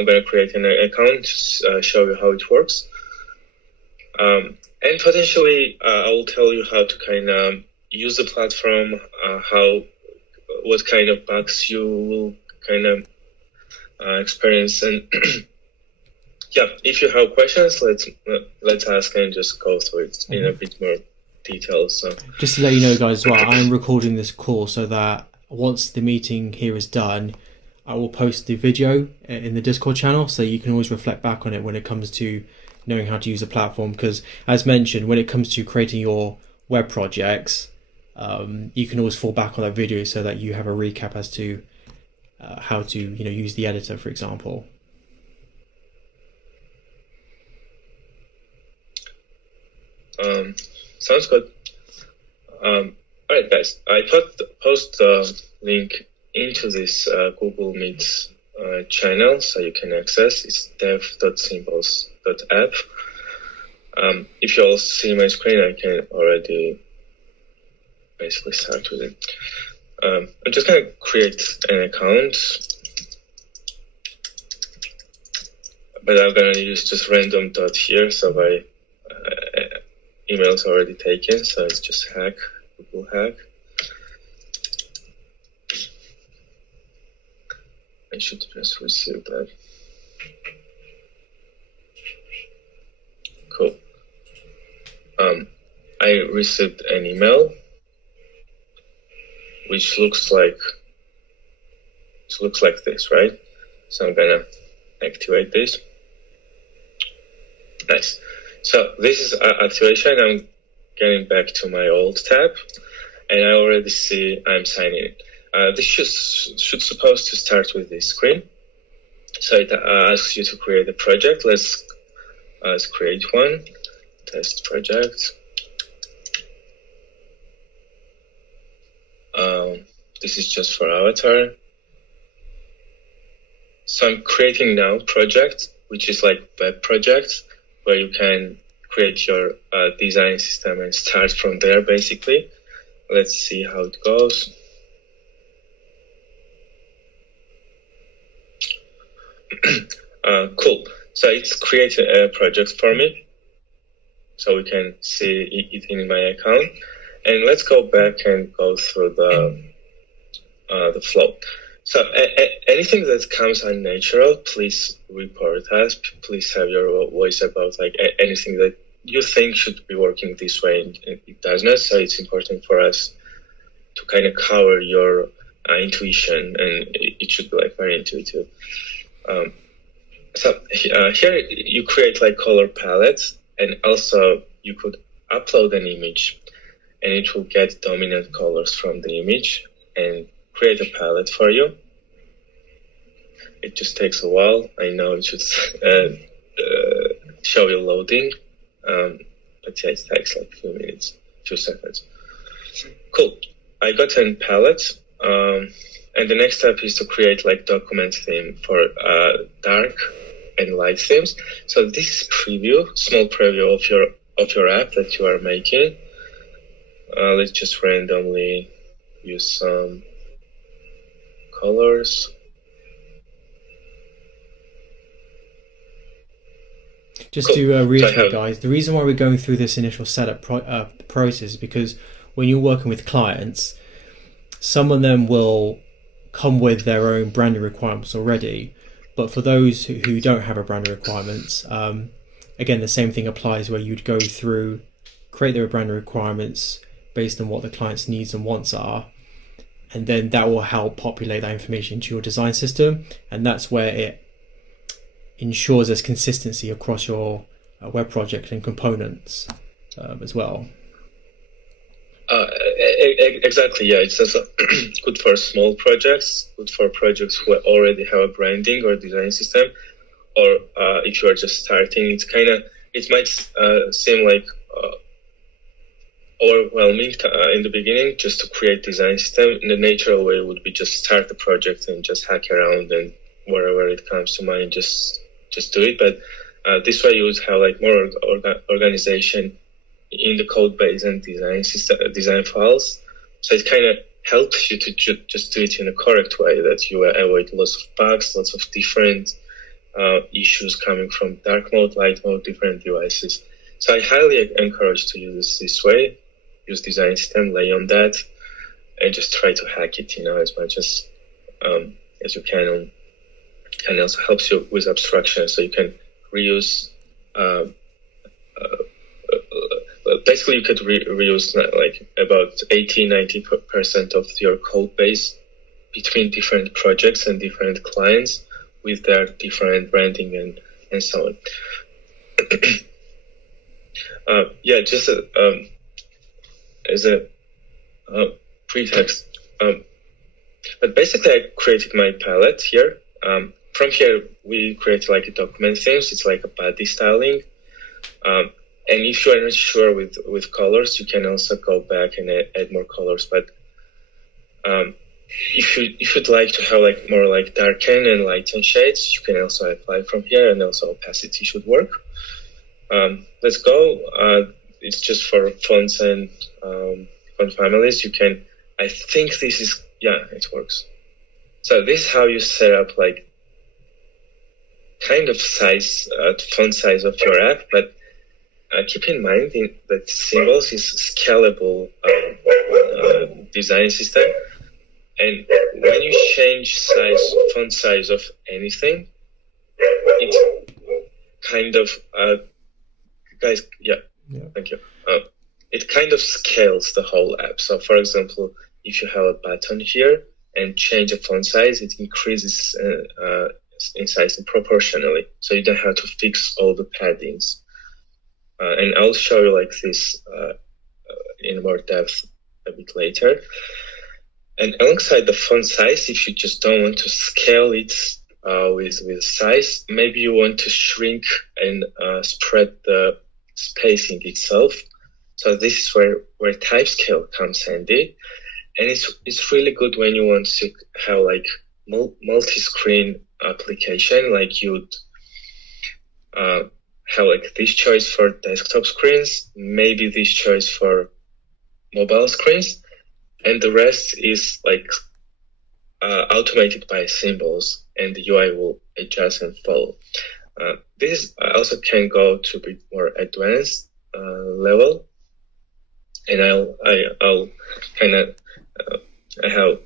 I'm going to create an account, show you how it works. And potentially, I will tell you how to kind of use the platform, what kind of bugs you will kind of experience. And yeah, if you have questions, let's ask and just go through it in a bit more detail. So just to let you know, guys, as well, I'm recording this call so that once the meeting here is done, I will post the video in the Discord channel, so you can always reflect back on it when it comes to knowing how to use a platform. Because, as mentioned, when it comes to creating your web projects, you can always fall back on that video so that you have a recap as to how to use the editor, for example. Sounds good. All right, guys. I post the link into this Google Meet channel so you can access. It's dev.symbols.app. If you all see my screen, I can already basically start with it. I'm just going to create an account, but I'm going to use just random dot here, so my email is already taken, so it's just Google hack. I should just receive that. Cool. I received an email which looks like this, right? So I'm gonna activate this. Nice. So this is activation. I'm getting back to my old tab, and I already see I'm signing in. This should supposed to start with this screen. So it asks you to create a project. Let's create one. Test project. This is just for Avatar. So I'm creating now project, which is like web project, where you can create your design system and start from there, basically. Let's see how it goes. Cool. So it's created a project for me, so we can see it in my account. And let's go back and go through the flow. So anything that comes unnatural, please report us. Please have your voice about like anything that you think should be working this way and it does not. So it's important for us to kind of cover your intuition, and it should be like very intuitive. So here you create like color palettes, and also you could upload an image, and it will get dominant colors from the image and create a palette for you. It just takes a while. I know it should show you loading, but yeah, it takes like a few minutes, few seconds. Cool. I got a palette, and the next step is to create like document theme for dark and light themes. So this is small preview of your app that you are making. Let's just randomly use some colors. Just cool. To reiterate, guys, the reason why we're going through this initial setup process is because when you're working with clients, some of them will come with their own branding requirements already. But for those who don't have a branding requirements, again, the same thing applies where you'd go through, create their branding requirements based on what the client's needs and wants are. And then that will help populate that information into your design system. And that's where it ensures there's consistency across your web project and components as well. Exactly, yeah. It's also good for small projects, good for projects who already have a branding or design system, or if you are just starting, it might seem like overwhelming in the beginning just to create design system. In the natural way would be just start the project and just hack around, and wherever it comes to mind, just do it. But this way you would have like more organization in the code base and design files. So it kind of helps you to just do it in a correct way, that you avoid lots of bugs, lots of different issues coming from dark mode, light mode, different devices. So I highly encourage to use this way. Use design system, lay on that, and just try to hack it, as much as you can. And it also helps you with abstraction, so you can reuse. Basically, you could reuse like about 80-90% of your code base between different projects and different clients with their different branding and so on. Just as a pretext. But basically, I created my palette here. From here, we create like a document themes. It's like a body styling. And if you are not sure with colors, you can also go back and add more colors. But if you'd like to have like more like darken and lighten shades, you can also apply from here, and also opacity should work. Let's go. It's just for fonts and font families. I think this is, it works. So this is how you set up like kind of size, font size of your app, but keep in mind that Symbols is scalable design system. And when you change font size of anything, it kind of, guys, thank you. It kind of scales the whole app. So for example, if you have a button here and change the font size, it increases in size proportionally. So you don't have to fix all the paddings. And I'll show you like this in more depth a bit later. And alongside the font size, if you just don't want to scale it with size, maybe you want to shrink and spread the spacing itself. So this is where typescale comes handy. And it's really good when you want to have like multi-screen application, like you'd have like this choice for desktop screens, maybe this choice for mobile screens, and the rest is like automated by Symbols, and the UI will adjust and follow. This also can go to a bit more advanced level, and I'll kind of I'm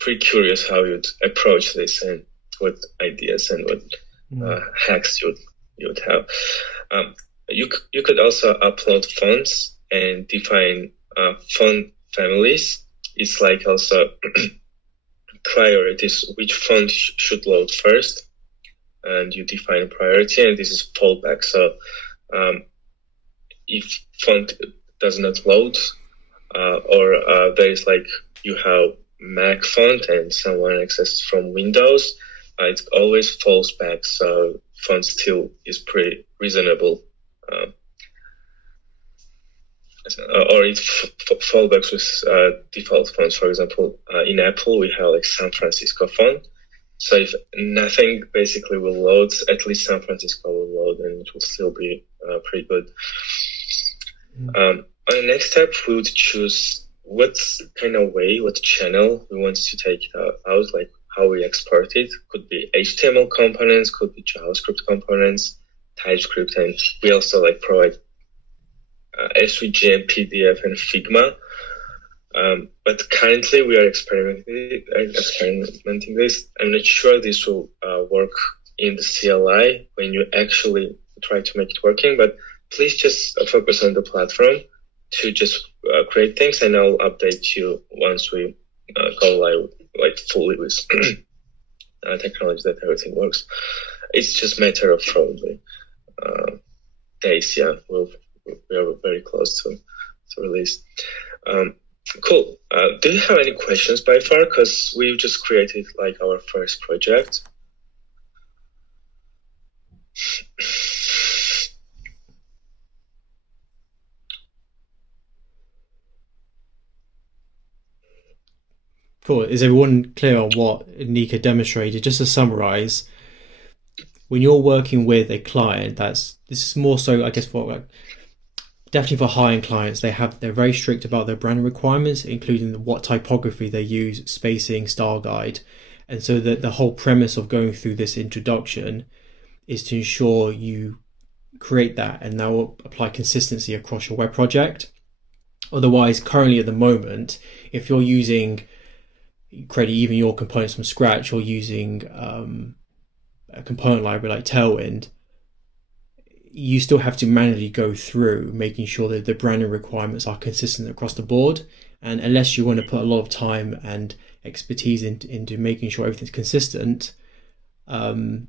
pretty curious how you'd approach this and what ideas and what hacks you'd have. You could also upload fonts and define font families. It's like also priorities, which font should load first, and you define priority, and this is fallback. So if font does not load, or there is like you have Mac font and someone accesses from Windows, it always falls back. So font still is pretty reasonable. Or it fallbacks with default fonts. For example, in Apple, we have like San Francisco font. So if nothing basically will load, at least San Francisco will load, and it will still be pretty good. On the next step, we would choose what kind of way, what channel we want to take it out, like how we export it. Could be HTML components, could be JavaScript components, TypeScript, and we also like provide SVG and PDF and Figma. But currently we are experimenting this. I'm not sure this will work in the CLI when you actually try to make it working, but please just focus on the platform to just create things, and I'll update you once we go live, like fully with technology that everything works. It's just a matter of probably days. Yeah, we are very close to release. Cool. Do you have any questions by far? Because we've just created like our first project. Cool. Is everyone clear on what Nika demonstrated? Just to summarize, when you're working with a client, this is more so, I guess, for definitely for high-end clients. They're very strict about their brand requirements, including what typography they use, spacing, style guide, And so the whole premise of going through this introduction is to ensure you create that and that will apply consistency across your web project. Otherwise, currently at the moment, if you're creating even your components from scratch or using a component library like Tailwind, you still have to manually go through making sure that the branding requirements are consistent across the board. And unless you want to put a lot of time and expertise into making sure everything's consistent, then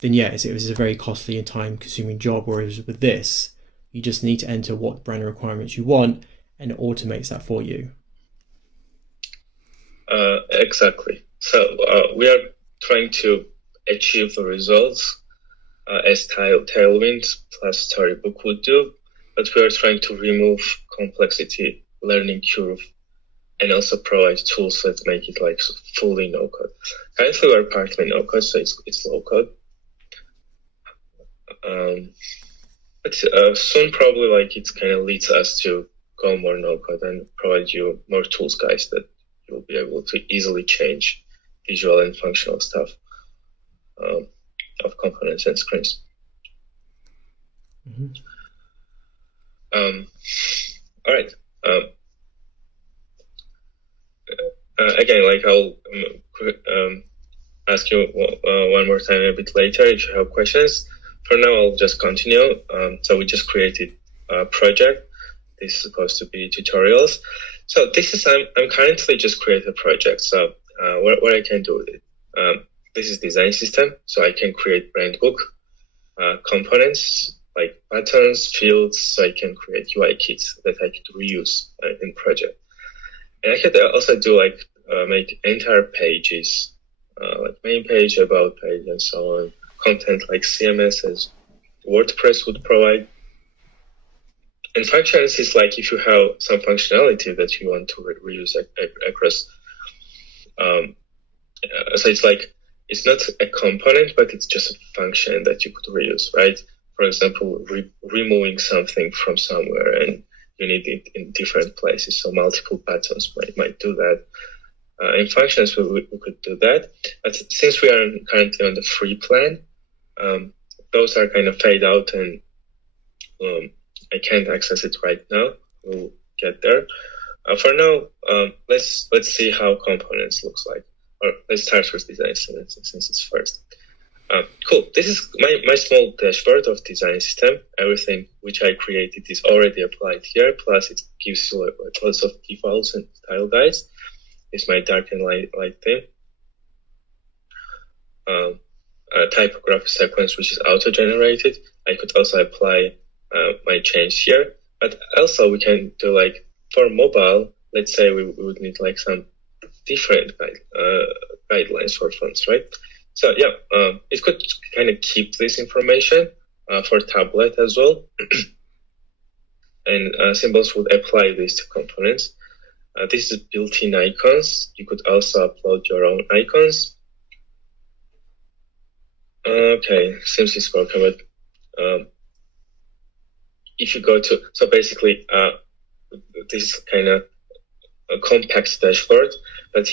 yeah, it was a very costly and time-consuming job. Whereas with this, you just need to enter what branding requirements you want, and it automates that for you. Exactly. So we are trying to achieve the results as Tailwind plus Storybook would do, but we are trying to remove complexity, learning curve, and also provide tools that make it like fully no code. Currently, we're partly no code, so it's low code. But soon, probably, like it kind of leads us to go more no code and provide you more tools, guys, that you'll be able to easily change visual and functional stuff of components and screens. Mm-hmm. All right. Again, like I'll ask you one more time a bit later if you have questions. For now, I'll just continue. So we just created a project. This is supposed to be tutorials. So this is, I'm currently just creating a project. So what I can do with it. This is design system. So I can create brand book components like buttons, fields. So I can create UI kits that I could reuse in project. And I could also do like make entire pages, like main page, about page, and so on. Content like CMS as WordPress would provide. And functions is like if you have some functionality that you want to reuse across. So it's like, it's not a component, but it's just a function that you could reuse, right? For example, removing something from somewhere and you need it in different places. So multiple buttons might do that. In functions, we could do that. But since we are currently on the free plan, those are kind of fade out and I can't access it right now. We'll get there. For now, let's see how components looks like. Or let's start with design since it's first. Cool. This is my small dashboard of design system. Everything which I created is already applied here. Plus, it gives you lots of defaults and style guides. It's my dark and light theme. Typography sequence, which is auto-generated. I could also apply my change here. But also, we can do like for mobile. Let's say we would need like some different guidelines for fonts, right? So yeah, it could kind of keep this information for tablet as well. And Symbols would apply this to components. This is built-in icons. You could also upload your own icons. Okay, seems it's broken, but if you go to, so basically, this is kind of a compact dashboard, but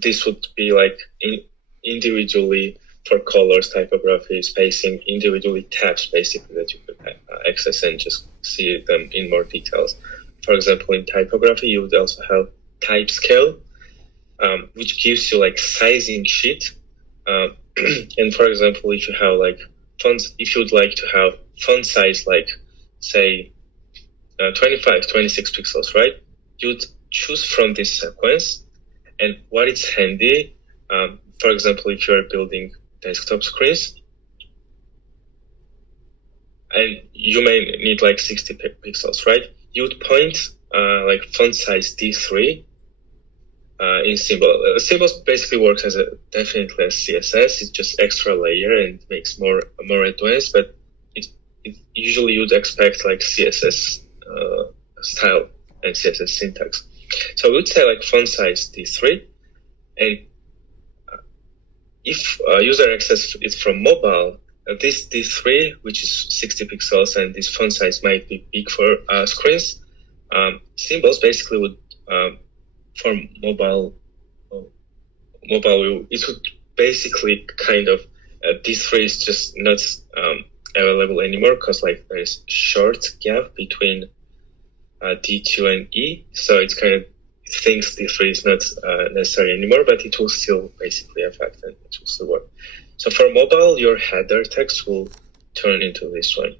this would be like individually for colors, typography, spacing, individually tabs basically that you could access and just see them in more details. For example, in typography, you would also have type scale, which gives you like sizing sheet. And for example, if you have like fonts, if you would like to have font size like say 25, 26 pixels, right? You'd choose from this sequence, and what is handy, for example, if you're building desktop screens, and you may need like 60 pixels, right? You would point like font size D3 in Symbol. Symbols basically works as definitely as CSS. It's just extra layer and makes more advanced, but it usually you'd expect like CSS style and CSS syntax. So we would say like font size D3, and if user access it from mobile, this D3, which is 60 pixels, and this font size might be big for screens. Symbols basically would for mobile mobile, it would basically kind of D3 is just not available anymore because like there's short gap between D2 and E, so it kind of thinks D3 is not necessary anymore, but it will still basically affect and it will still work. So for mobile, your header text will turn into this one.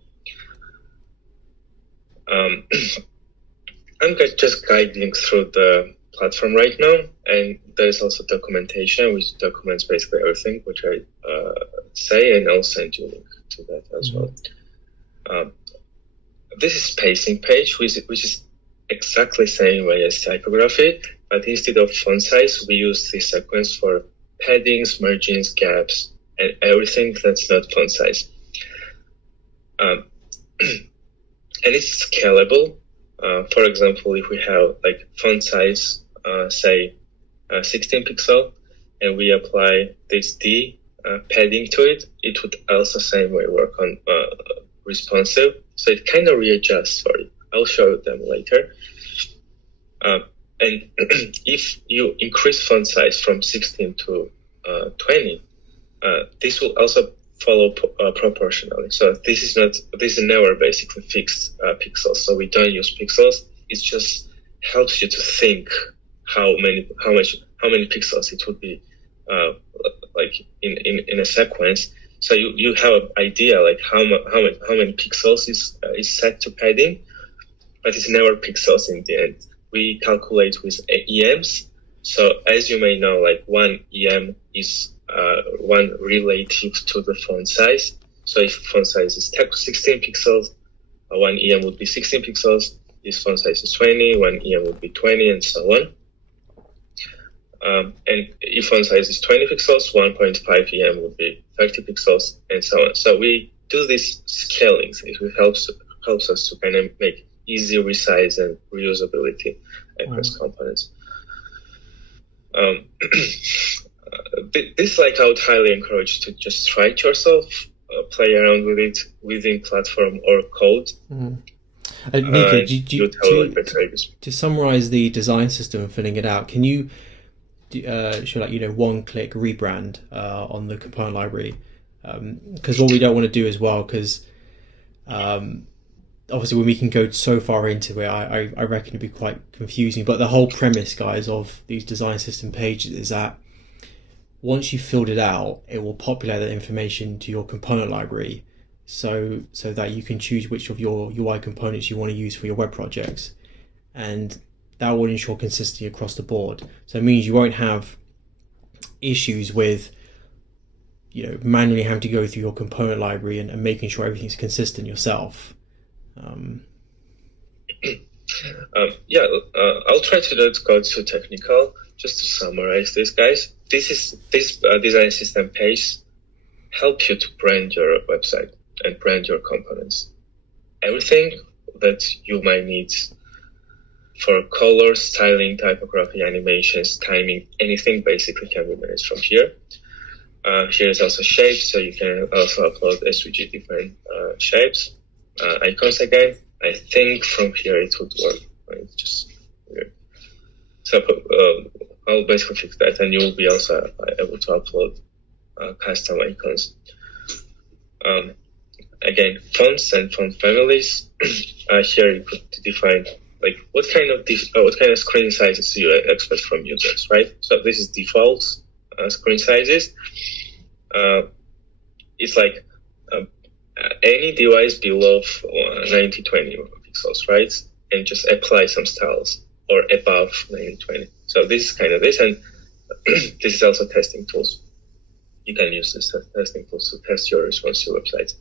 I'm just guiding through the platform right now, and there's also documentation which documents basically everything which I say, and I'll send you a link to that as well. This is spacing page, which is exactly the same way as typography, but instead of font size, we use this sequence for paddings, margins, gaps, and everything that's not font size. And it's scalable. For example, if we have like font size, say 16 pixel, and we apply this D padding to it, it would also same way work on responsive. So it kind of readjusts for it. I'll show them later. And if you increase font size from 16 to 20, this will also follow proportionally. So this is never basically fixed pixels. So we don't use pixels. It just helps you to think how many pixels it would be like in a sequence. So you have an idea like how many pixels is set to padding, but it's never pixels in the end. We calculate with EMs. So as you may know, like one EM is one relative to the font size. So if font size is 16 pixels, one EM would be 16 pixels. If font size is 20, one EM would be 20, and so on. And if font size is 20 pixels, 1.5 EM would be 30 pixels, and so on. So we do this scaling. It helps us to kind of make easy resize and reusability across components. This, like, I would highly encourage to just try it yourself, play around with it within platform or code. Nika, to summarize the design system and filling it out, can you show one-click rebrand on the component library? Because what we don't want to do as well, because obviously when we can go so far into it, I reckon it'd be quite confusing. But the whole premise, guys, of these design system pages is that once you've filled it out, it will populate that information to your component library, so that you can choose which of your UI components you want to use for your web projects, and that will ensure consistency across the board. So it means you won't have issues with manually having to go through your component library and making sure everything's consistent yourself. I'll try to not go too technical. Just to summarize this, guys, this design system page help you to brand your website and brand your components. Everything that you might need for color, styling, typography, animations, timing, anything basically can be managed from here. Here is also shapes, so you can also upload SVG different shapes. Icons again. I think from here it would work. It's just weird. So I'll basically fix that, and you will be also able to upload custom icons. Again, fonts and font families. Here you could define like what kind of screen sizes do you expect from users, right? So this is default screen sizes. It's like any device below 9020 pixels, right? And just apply some styles, or above 9020. So this is kind of this, and this is also testing tools. You can use this testing tools to test your responsive websites.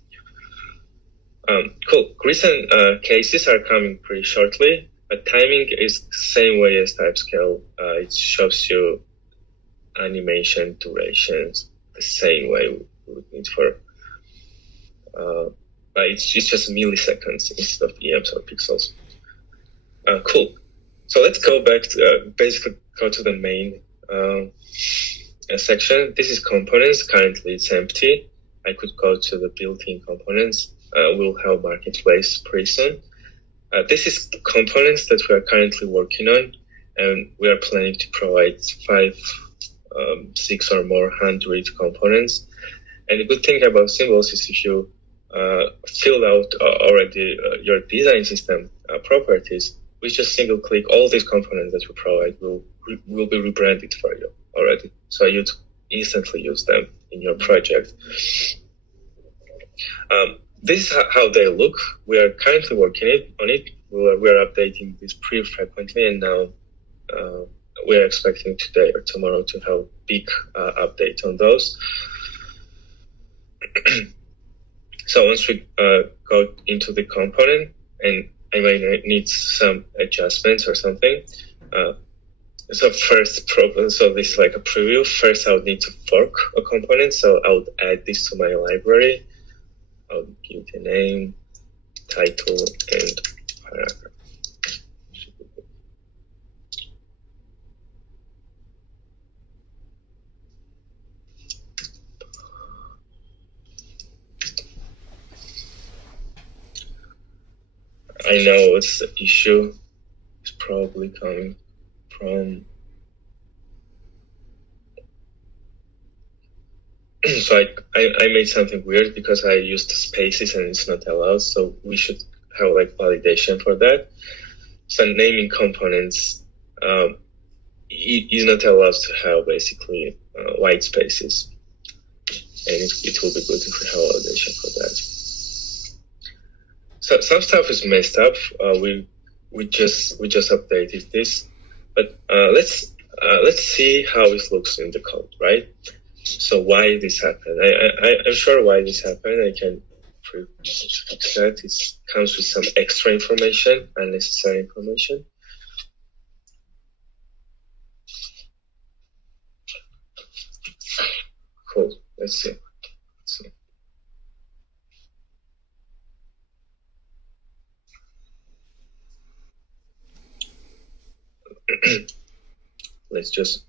Cool. Recent cases are coming pretty shortly, but timing is the same way as TypeScale. It shows you animation durations the same way we would need for. But it's just milliseconds instead of EMs or pixels. Cool. So let's go back to basically go to the main section. This is components. Currently it's empty. I could go to the built-in components. We'll have marketplace pretty soon. This is the components that we are currently working on, and we are planning to provide 5 6 or more hundred components. And the good thing about Symbols is if you fill out already your design system properties, we just single click all these components that you provide will be rebranded for you already. So you'd instantly use them in your project. This is how they look. We are currently working on it. We are updating this pretty frequently, and now we are expecting today or tomorrow to have a big update on those. So once we go into the component, and I might need some adjustments or something. So this is like a preview. First, I would need to fork a component. So I would add this to my library. I'll give it a name, title, and paragraph. I know it's the issue. It's probably coming from. So I made something weird because I used spaces and it's not allowed. So we should have like validation for that. So naming components is not allowed to have basically white spaces, and it will be good if we have validation for that. So some stuff is messed up. We just updated this, but let's see how it looks in the code, right? So why this happened? I'm sure why this happened. I can fix that. It comes with some extra information, unnecessary information. Cool. Let's see. Let's just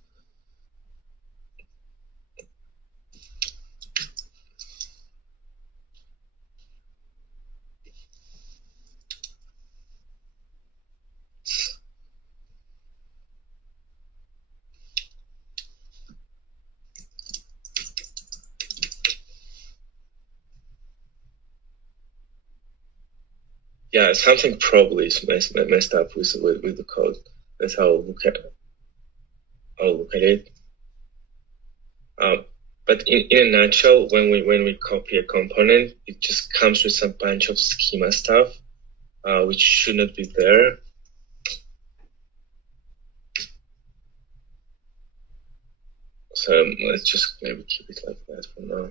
yeah, something probably is messed up with the code. That's how I'll look at it. But in a nutshell, when we copy a component, it just comes with some bunch of schema stuff, which should not be there. So let's just maybe keep it like that for now.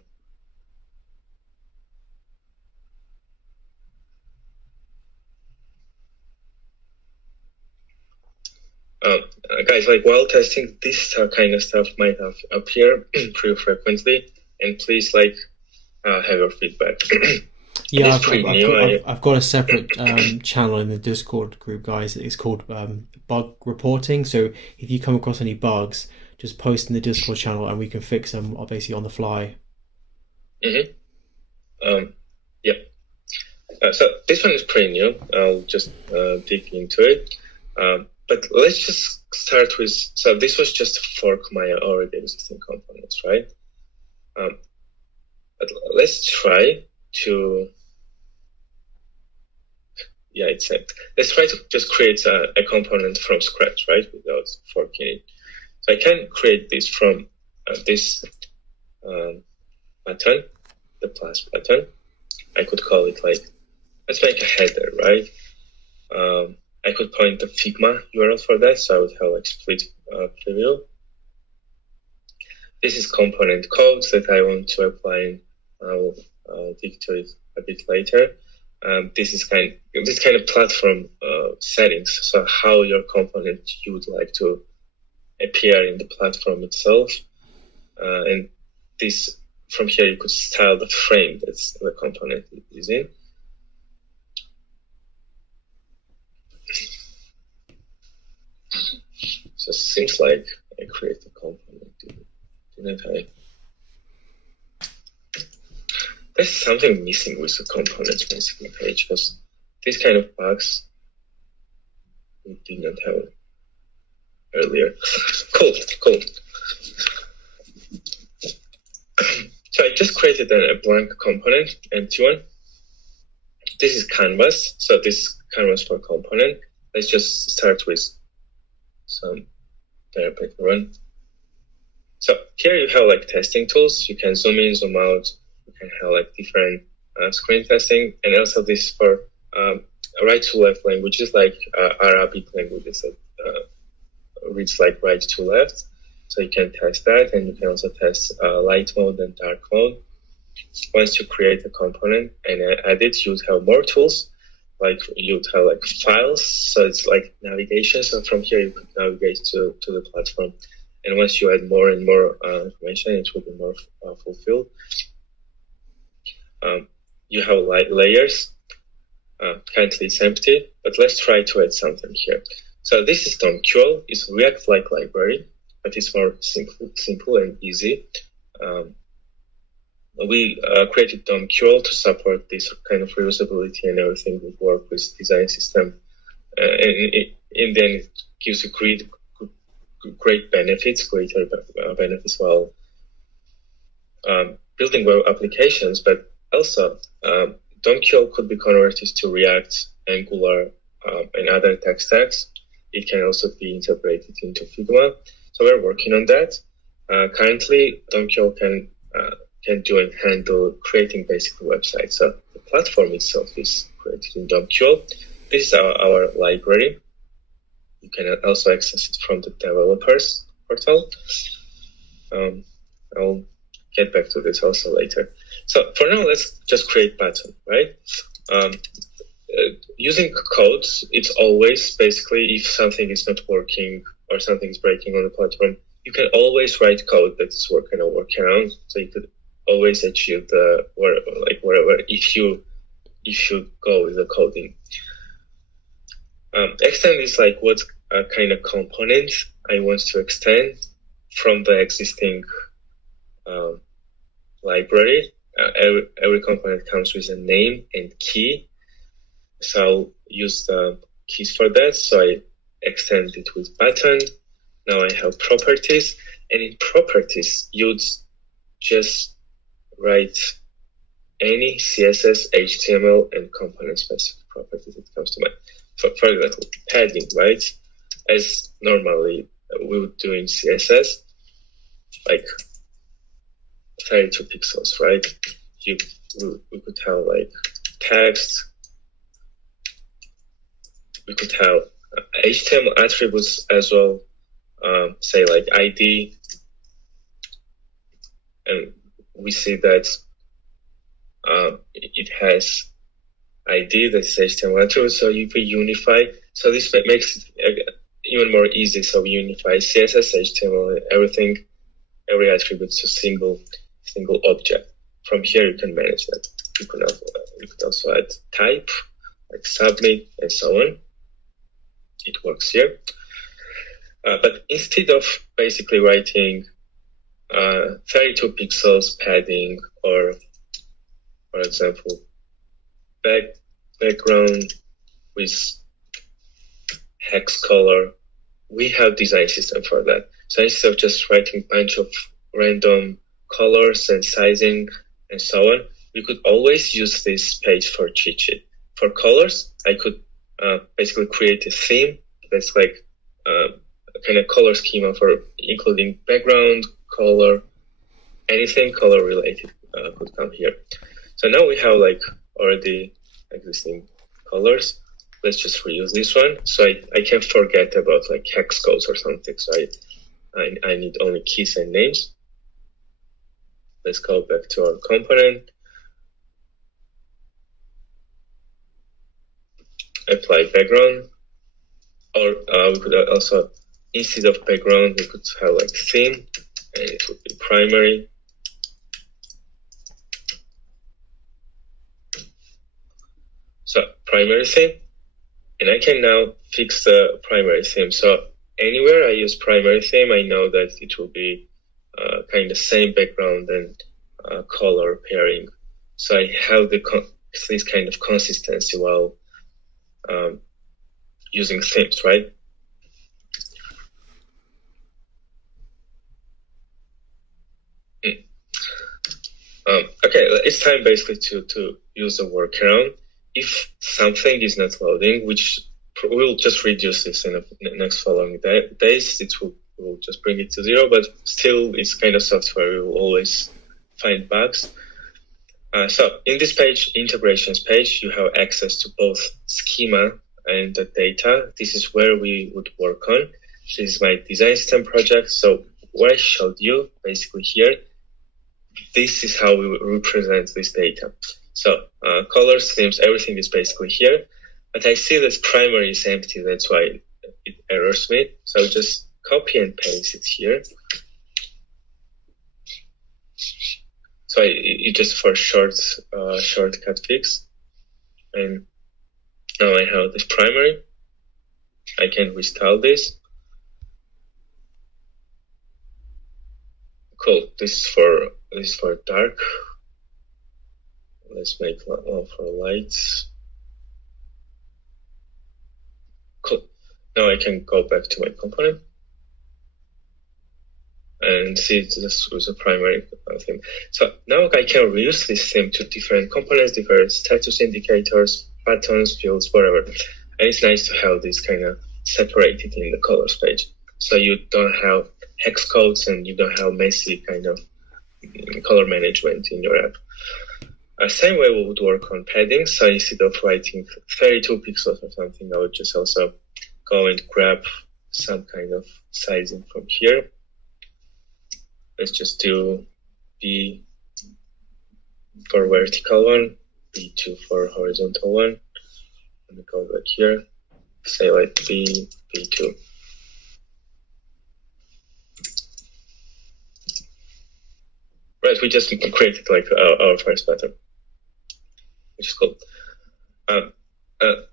Guys, like while testing, this kind of stuff might appear pretty frequently, and please have your feedback. Yeah, I've got a separate channel in the Discord group, guys. It's called bug reporting. So if you come across any bugs, just post in the Discord channel, and we can fix them basically on the fly. Mm-hmm. Yeah. So this one is pretty new. I'll just dig into it. But let's just start with, so this was just to fork my already existing components, right? But let's try to, let's try to just create a component from scratch, right? Without forking it. So I can create this from this button, the plus button. I could call it let's make a header, right? I could point the Figma URL for that, so I would have split preview. This is component codes that I want to apply, and I'll dig to it a bit later. This is kind of platform settings, so how your component you would like to appear in the platform itself, and this from here you could style the frame that the component is in. So it seems like I create a component, didn't I? There's something missing with the components basically page, because these kind of bugs we did not have earlier. Cool. So I just created a blank component, empty one. This is canvas. So this is canvas for component. Let's just start with some bare background. So here you have like testing tools. You can zoom in, zoom out. You can have like different screen testing, and also this for right to left languages like Arabic languages that reads like right to left. So you can test that, and you can also test light mode and dark mode. Once you create a component and add it, you'd have more tools. Like you'd have like files, so it's like navigation. So from here you could navigate to the platform. And once you add more and more information, it will be more fulfilled. You have layers. Currently it's empty, but let's try to add something here. So this is DOM-QL. It's React-like library, but it's more simple and easy. We created DOM-QL to support this kind of reusability and everything we work with design system. And in the end, it gives you great benefits, greater benefits while building web applications, but also DOM-QL could be converted to React, Angular, and other tech stacks. It can also be integrated into Figma. So we're working on that. Currently, DOM-QL can do and handle creating basic websites. So the platform itself is created in DOM-QL. This is our library. You can also access it from the developers portal. I'll get back to this also later. So for now, let's just create button, right? Using codes, it's always basically if something is not working or something is breaking on the platform, you can always write code that's working or workaround. So you could always achieve wherever if you go with the coding. Extend is like what kind of component I want to extend from the existing library. Every component comes with a name and key. So I'll use the keys for that. So I extend it with button. Now I have properties. And in properties, you'd just write any CSS, HTML, and component-specific properties that comes to mind. For example, padding, right? As normally we would do in CSS, like 32 pixels, right? We could have like text. We could have HTML attributes as well, say like ID. And we see that it has ID, that's HTML attribute, so you can unify. So this makes it even more easy. So we unify CSS, HTML, everything, every attribute to single object. From here you can manage that. You could also add type, like submit and so on. It works here. But instead of basically writing 32 pixels padding or, for example, background with hex color, we have design system for that. So instead of just writing a bunch of random colors and sizing and so on, we could always use this page for cheat sheet. For colors, I could basically create a theme that's like a kind of color schema for including background, color, anything color related could come here. So now we have like already existing colors. Let's just reuse this one. So I can't forget about like hex codes or something. So I need only keys and names. Let's go back to our component. Apply background. Or we could also, instead of background, we could have like theme, and it would be primary. So primary theme, and I can now fix the primary theme. So anywhere I use primary theme, I know that it will be kind of same background and color pairing. So I have this kind of consistency while using themes, right? Okay, it's time basically to use a workaround. If something is not loading, which we'll just reduce this in the next following days, we'll just bring it to 0, but still it's kind of software. We will always find bugs. So in this page, integrations page, you have access to both schema and the data. This is where we would work on. This is my design system project. So what I showed you basically here, this is how we represent this data. So colors, themes, everything is basically here. But I see this primary is empty. That's why it errors me. So just copy and paste it here. So it just for shortcut fix. And now I have this primary. I can restyle this. Cool. This is for dark. Let's make one for lights. Cool. Now I can go back to my component and see this with a primary theme. So now I can reuse this theme to different components, different status indicators, buttons, fields, whatever. And it's nice to have this kind of separated in the colors page. So you don't have hex codes and you don't have messy kind of color management in your app. Same way we would work on padding. So instead of writing 32 pixels or something, I would just also go and grab some kind of sizing from here. Let's just do B for vertical one, B2 for horizontal one. Let me go back here, say like B2. Right, we just created like our first pattern, which is cool.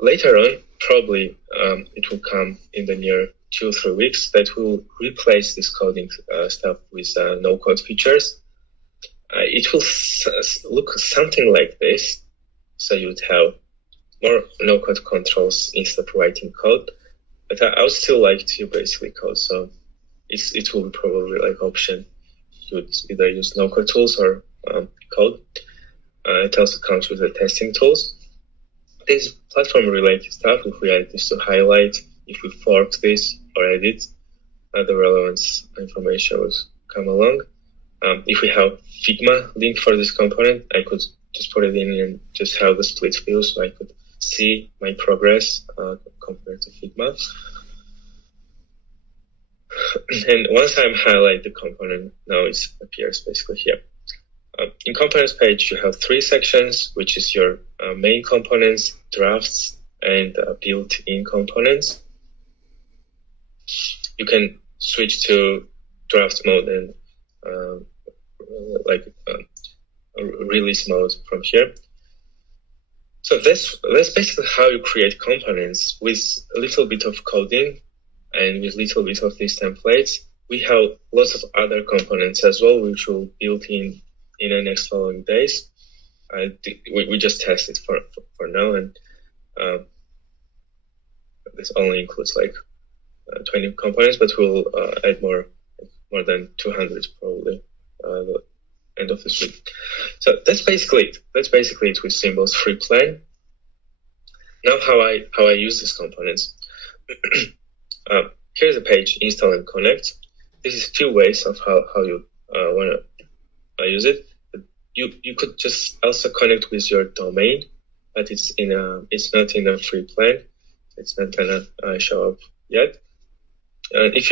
Later on, probably it will come in the near 2-3 weeks that will replace this coding stuff with no-code features. It will look something like this. So you would have more no-code controls instead of writing code. But I would still like to basically code. So it will be probably like option. You would either use no-code tools or code. It also comes with the testing tools. This platform-related stuff, if we add this to highlight, if we fork this or edit, the relevance information will come along. If we have Figma link for this component, I could just put it in and just have the split view so I could see my progress compared to Figma. And once I highlight the component, now it appears basically here. In components page, you have 3 sections, which is your main components, drafts, and built-in components. You can switch to draft mode and release mode from here. So that's basically how you create components with a little bit of coding and with a little bit of these templates. We have lots of other components as well, which will build in the next following days. We just test it for now, and this only includes like 20 components, but we'll add more than 200 probably the end of this week. So that's basically it. That's basically it with Symbols free plan. Now how I use these components. Here's a page, install and connect. This is 2 ways of how you want to use it. You could just also connect with your domain, but it's not in a free plan. It's not gonna show up yet. If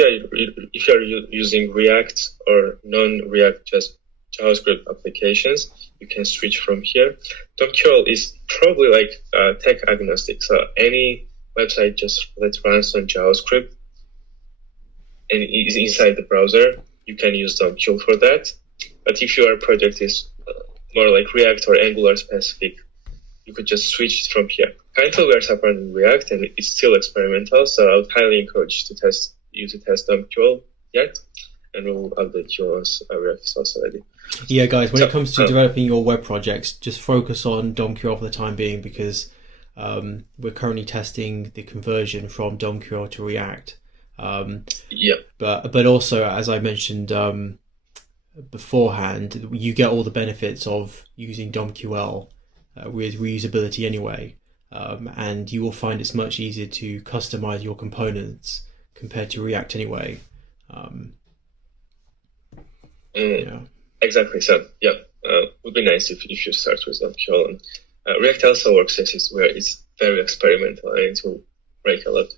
you're using React or non-React, just JavaScript applications, you can switch from here. DomQL is probably like tech agnostic, so any website just that runs on JavaScript and is inside the browser, you can use DomQL for that. But if your project is more like React or Angular specific, you could just switch from here. Currently, we are supporting React, and it's still experimental, so I would highly encourage you to test DomQL yet, and we'll update you once React is also ready. Yeah, guys, when it comes to developing your web projects, just focus on DomQL for the time being, because we're currently testing the conversion from DomQL to React. Yeah. But also, as I mentioned beforehand, you get all the benefits of using DOMQL with reusability anyway. And you will find it's much easier to customize your components compared to React anyway. Yeah. Exactly. So yeah, would be nice if you start with DOMQL. And React also works as where it's very experimental and it will break a lot.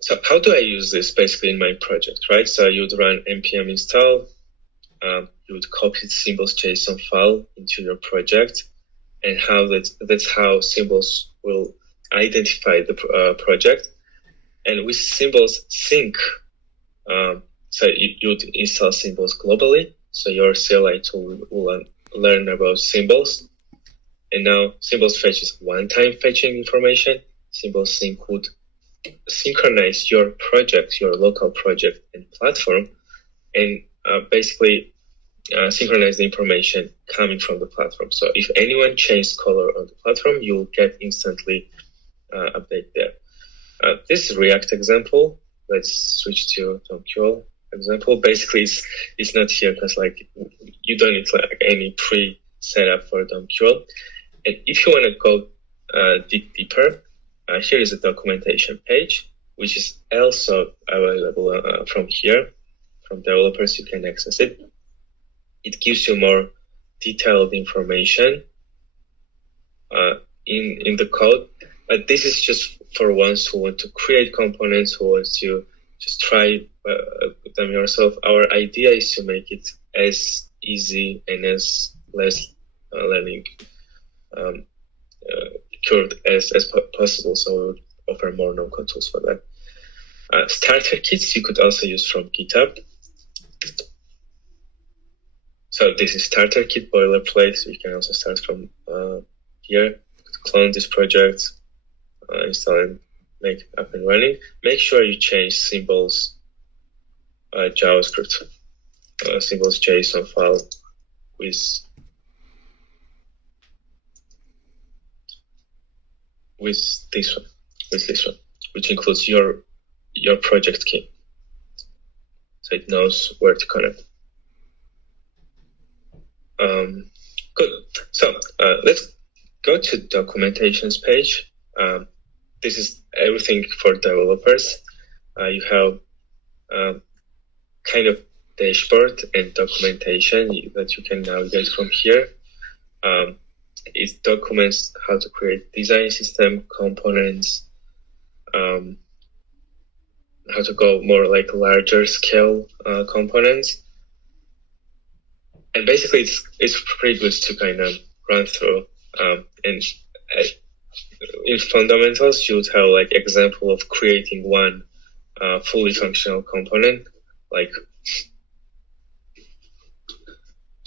So how do I use this basically in my project, right? So you'd run npm install, you would copy the symbols.json file into your project, and that's how symbols will identify the project. And with symbols sync, so you'd install symbols globally. So your CLI tool will learn about symbols. And now symbols fetches one-time fetching information. Symbols sync would synchronize your project, your local project and platform, and basically synchronize the information coming from the platform. So if anyone changes color on the platform, you'll get instantly update there. This is React example. Let's switch to DOMQL example. Basically, it's not here because you don't need any pre-setup for DOMQL. And if you want to go dig deeper, here is a documentation page, which is also available from here. From developers, you can access it. It gives you more detailed information in the code. But this is just for ones who want to create components, who want to just try them yourself. Our idea is to make it as easy and as less learning curved as possible. So we would offer more no-code tools for that. Starter kits you could also use from GitHub. So this is starter kit boilerplate. So you can also start from here. Clone this project, install and make it up and running. Make sure you change symbols JavaScript, symbols JSON file with this one, which includes your project key, so it knows where to connect. Good. So let's go to documentations page. This is everything for developers. You have kind of dashboard and documentation that you can navigate from here. It documents how to create design system components, how to go more larger scale components. And basically it's pretty good to kind of run through. And in fundamentals, you would have example of creating one fully functional component, like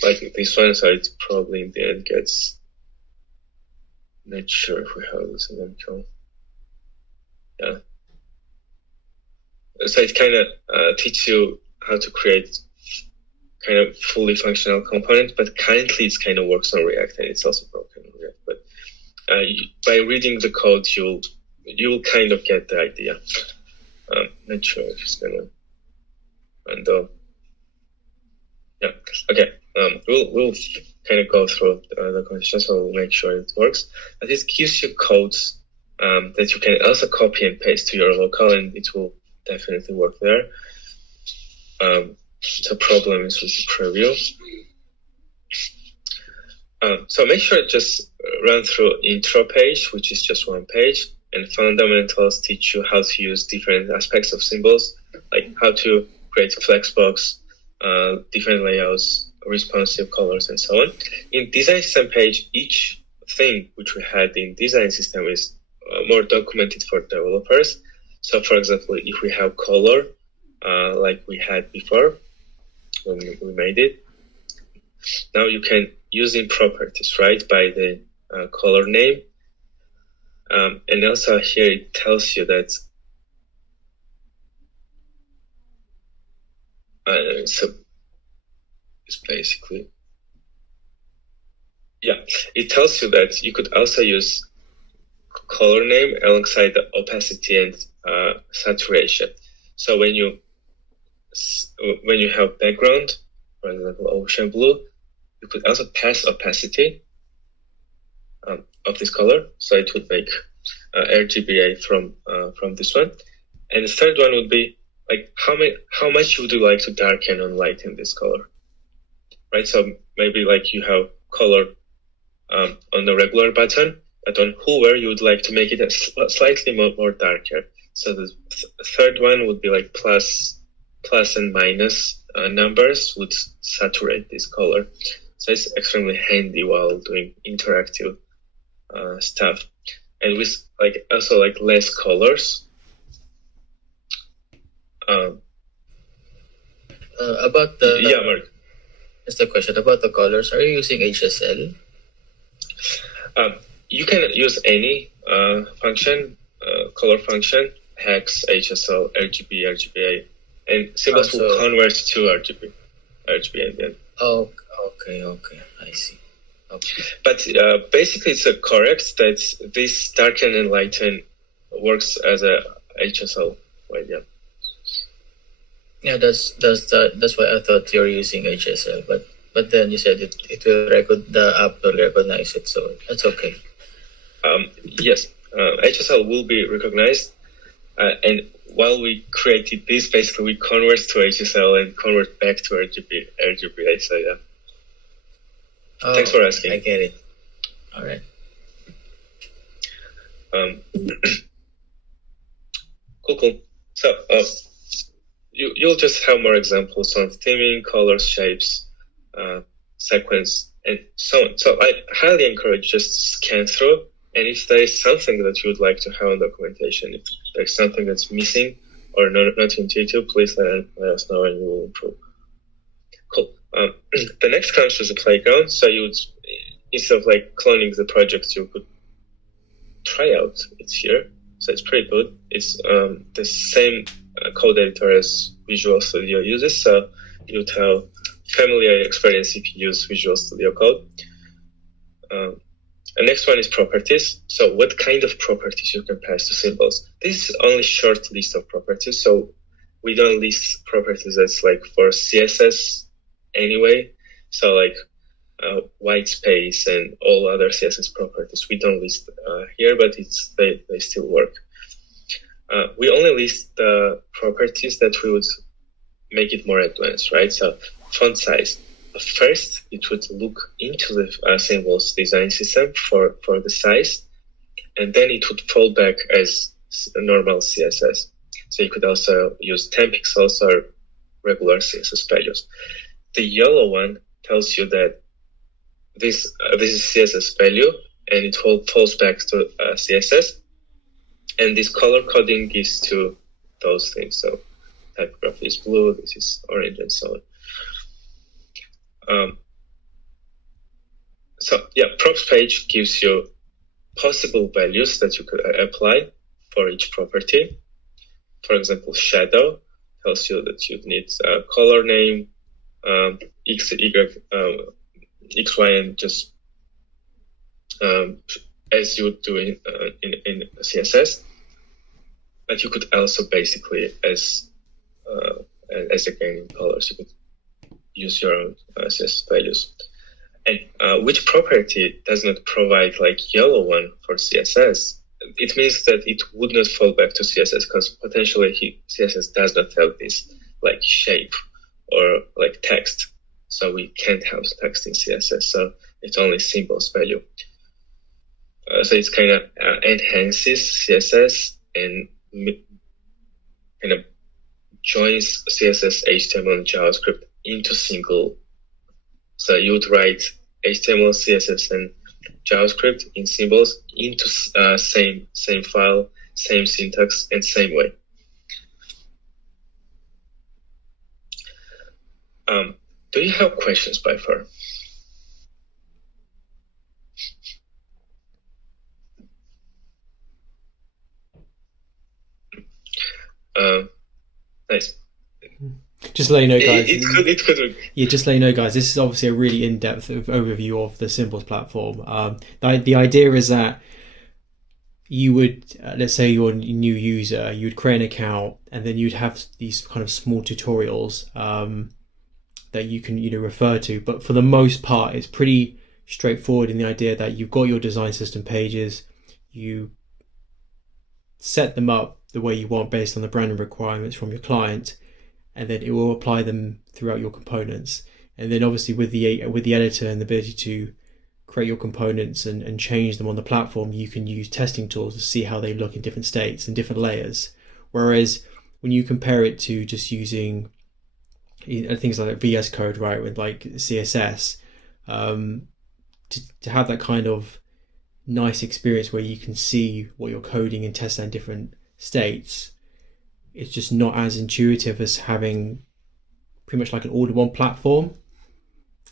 this one. So it probably in the end gets, not sure if we have this example. Yeah. So it kind of teaches you how to create kind of fully functional component, but currently it's kind of works on React and it's also broken on React. But by reading the code, you'll kind of get the idea. Not sure if it's gonna undo. Yeah. Okay. We'll kind of go through the condition, so we'll make sure it works. But it gives you codes that you can also copy and paste to your local, and it will definitely work there. The problem is with the preview. So make sure just run through intro page, which is just one page, and fundamentals teach you how to use different aspects of symbols, like how to create flexbox, different layouts, responsive colors, and so on. In design system page, each thing which we had in design system is more documented for developers. So for example, if we have color, like we had before when we made it, now you can use in properties, right, by the color name. And also here it tells you that so it's basically, yeah, it tells you that you could also use color name alongside the opacity and saturation. So when you when you have background, for example, ocean blue, you could also pass opacity of this color, so it would make RGBA from this one. And the third one would be like how much would you like to darken and lighten this color, right? So maybe like you have color on the regular button, but on hover you would like to make it slightly more darker. So the third one would be like plus and minus numbers would saturate this color. So it's extremely handy while doing interactive stuff, and with like also like less colors. About the Mark. Just a question about the colors. Are you using HSL? You can use any function, color function, hex, HSL, RGB, RGBA, and symbols will convert to RGB and then. Oh, okay, I see. Okay. But basically, it's correct that this darken and lighten works as a HSL way. Yeah. Yeah, that's why I thought you're using HSL, but then you said it will the app will recognize it, so that's okay. Yes, HSL will be recognized, and while we created this, basically we convert to HSL and convert back to RGBA. So yeah. Thanks for asking. I get it. All right. Cool. So you'll just have more examples on theming, colors, shapes, sequence, and so on. So I highly encourage just scan through, and if there is something that you would like to have in documentation, if there's something that's missing or not intuitive, please let us know and we will improve. Cool. The next comes to the playground. So you would, instead of like cloning the project, you could try out. It's here. So it's pretty good. It's the same code editor as Visual Studio uses. So you'd have familiar experience if you use Visual Studio Code. The next one is properties. So what kind of properties you can pass to symbols? This is only short list of properties. So we don't list properties that's like for CSS anyway. So like white space and all other CSS properties we don't list here, but they still work. We only list the properties that we would make it more advanced, right? So font size. First, it would look into the symbols design system for the size, and then it would fall back as a normal CSS. So you could also use 10 pixels or regular CSS values. The yellow one tells you that this is CSS value, and it falls back to CSS. And this color coding gives to those things. So typography is blue, this is orange, and so on. Props page gives you possible values that you could apply for each property. For example, shadow tells you that you need a color name, X, Y, and just as you would do in CSS. But you could also basically, as again in colors, you could use your own CSS values. And which property does not provide like yellow one for CSS? It means that it would not fall back to CSS because potentially CSS does not have this like shape or like text. So we can't have text in CSS. So it's only symbols value. So it kind of enhances CSS and kind of joins CSS, HTML, and JavaScript into single. So you would write HTML, CSS, and JavaScript in symbols into same file, same syntax, and same way. Do you have questions by far? Nice. Just to let you know, guys. It could. Yeah, just to let you know, guys. This is obviously a really in-depth overview of the Symbols platform. The idea is that you would, let's say you're a new user, you'd create an account, and then you'd have these kind of small tutorials that you can refer to. But for the most part, it's pretty straightforward in the idea that you've got your design system pages, you set them up the way you want based on the branding requirements from your client, and then it will apply them throughout your components. And then obviously with the editor and the ability to create your components and change them on the platform, you can use testing tools to see how they look in different states and different layers. Whereas when you compare it to just using things like VS Code, right, with like CSS, to have that kind of nice experience where you can see what you're coding and test out in different states, it's just not as intuitive as having pretty much like an all-in-one platform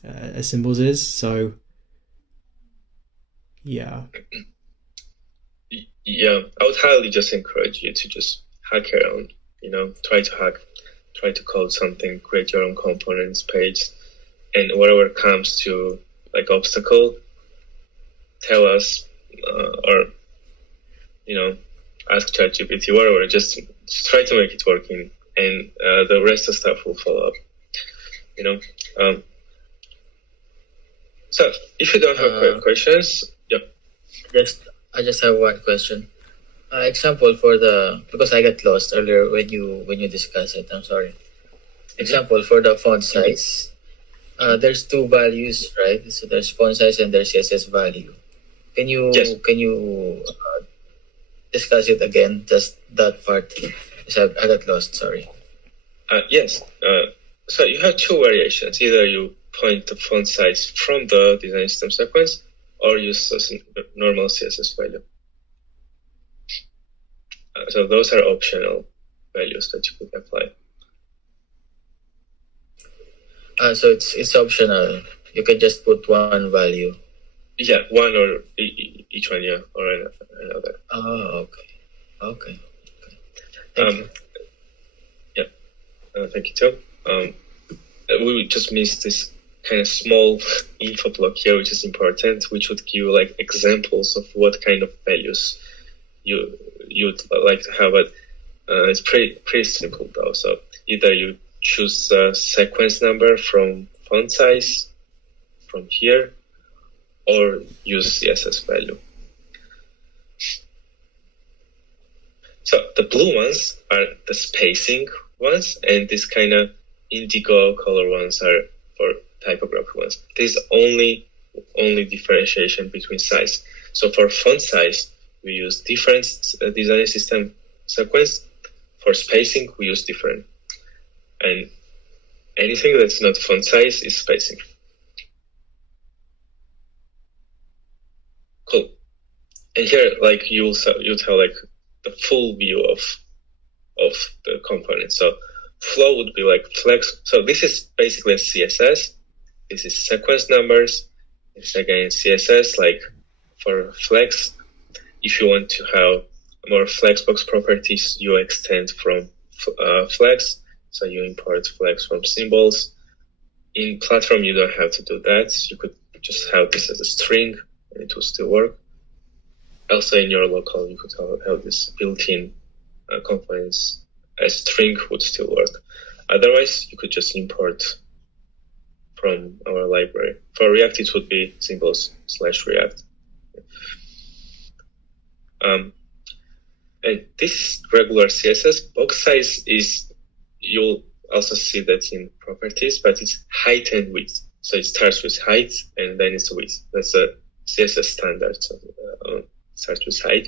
as Symbols is. So yeah, I would highly just encourage you to just hack around, try to code something, create your own components page, and whatever comes to like obstacle, tell us, or ask ChatGPT, whatever, just try to make it working, and the rest of stuff will follow up. So if you don't have questions, I just have one question. Example for because I got lost earlier when you discussed it. I'm sorry. Example for the font size. There's two values, right? So there's font size and there's CSS value. Can you discuss it again? Just that part. I got lost. Sorry. Yes. So you have two variations. Either you point the font size from the design system sequence, or use a normal CSS value. So those are optional values that you could apply. So it's optional. You can just put one value. Yeah, one or each one, or another. Oh, okay. Thank you. Yeah, thank you too. We just missed this kind of small info block here, which is important, which would give you like examples of what kind of values you'd like to have. But it's pretty simple though. So either you choose a sequence number from font size from here, or use CSS value. So the blue ones are the spacing ones, and this kind of indigo color ones are for typography ones. There's only differentiation between size. So for font size, we use different design system sequence. For spacing, we use different. And anything that's not font size is spacing. Cool. And here, like you'll tell like the full view of the component. So flow would be like flex. So this is basically a CSS. This is sequence numbers. This is again CSS, like for flex. If you want to have more flexbox properties, you extend from flex. So you import flex from symbols. In platform, you don't have to do that. You could just have this as a string, and it will still work. Also, in your local, you could have this built-in components. A string would still work. Otherwise, you could just import from our library. For React, it would be symbols/React. And this regular CSS box size is, you'll also see that in properties, but it's height and width. So it starts with height and then it's width. That's a CSS standard. So starts with height.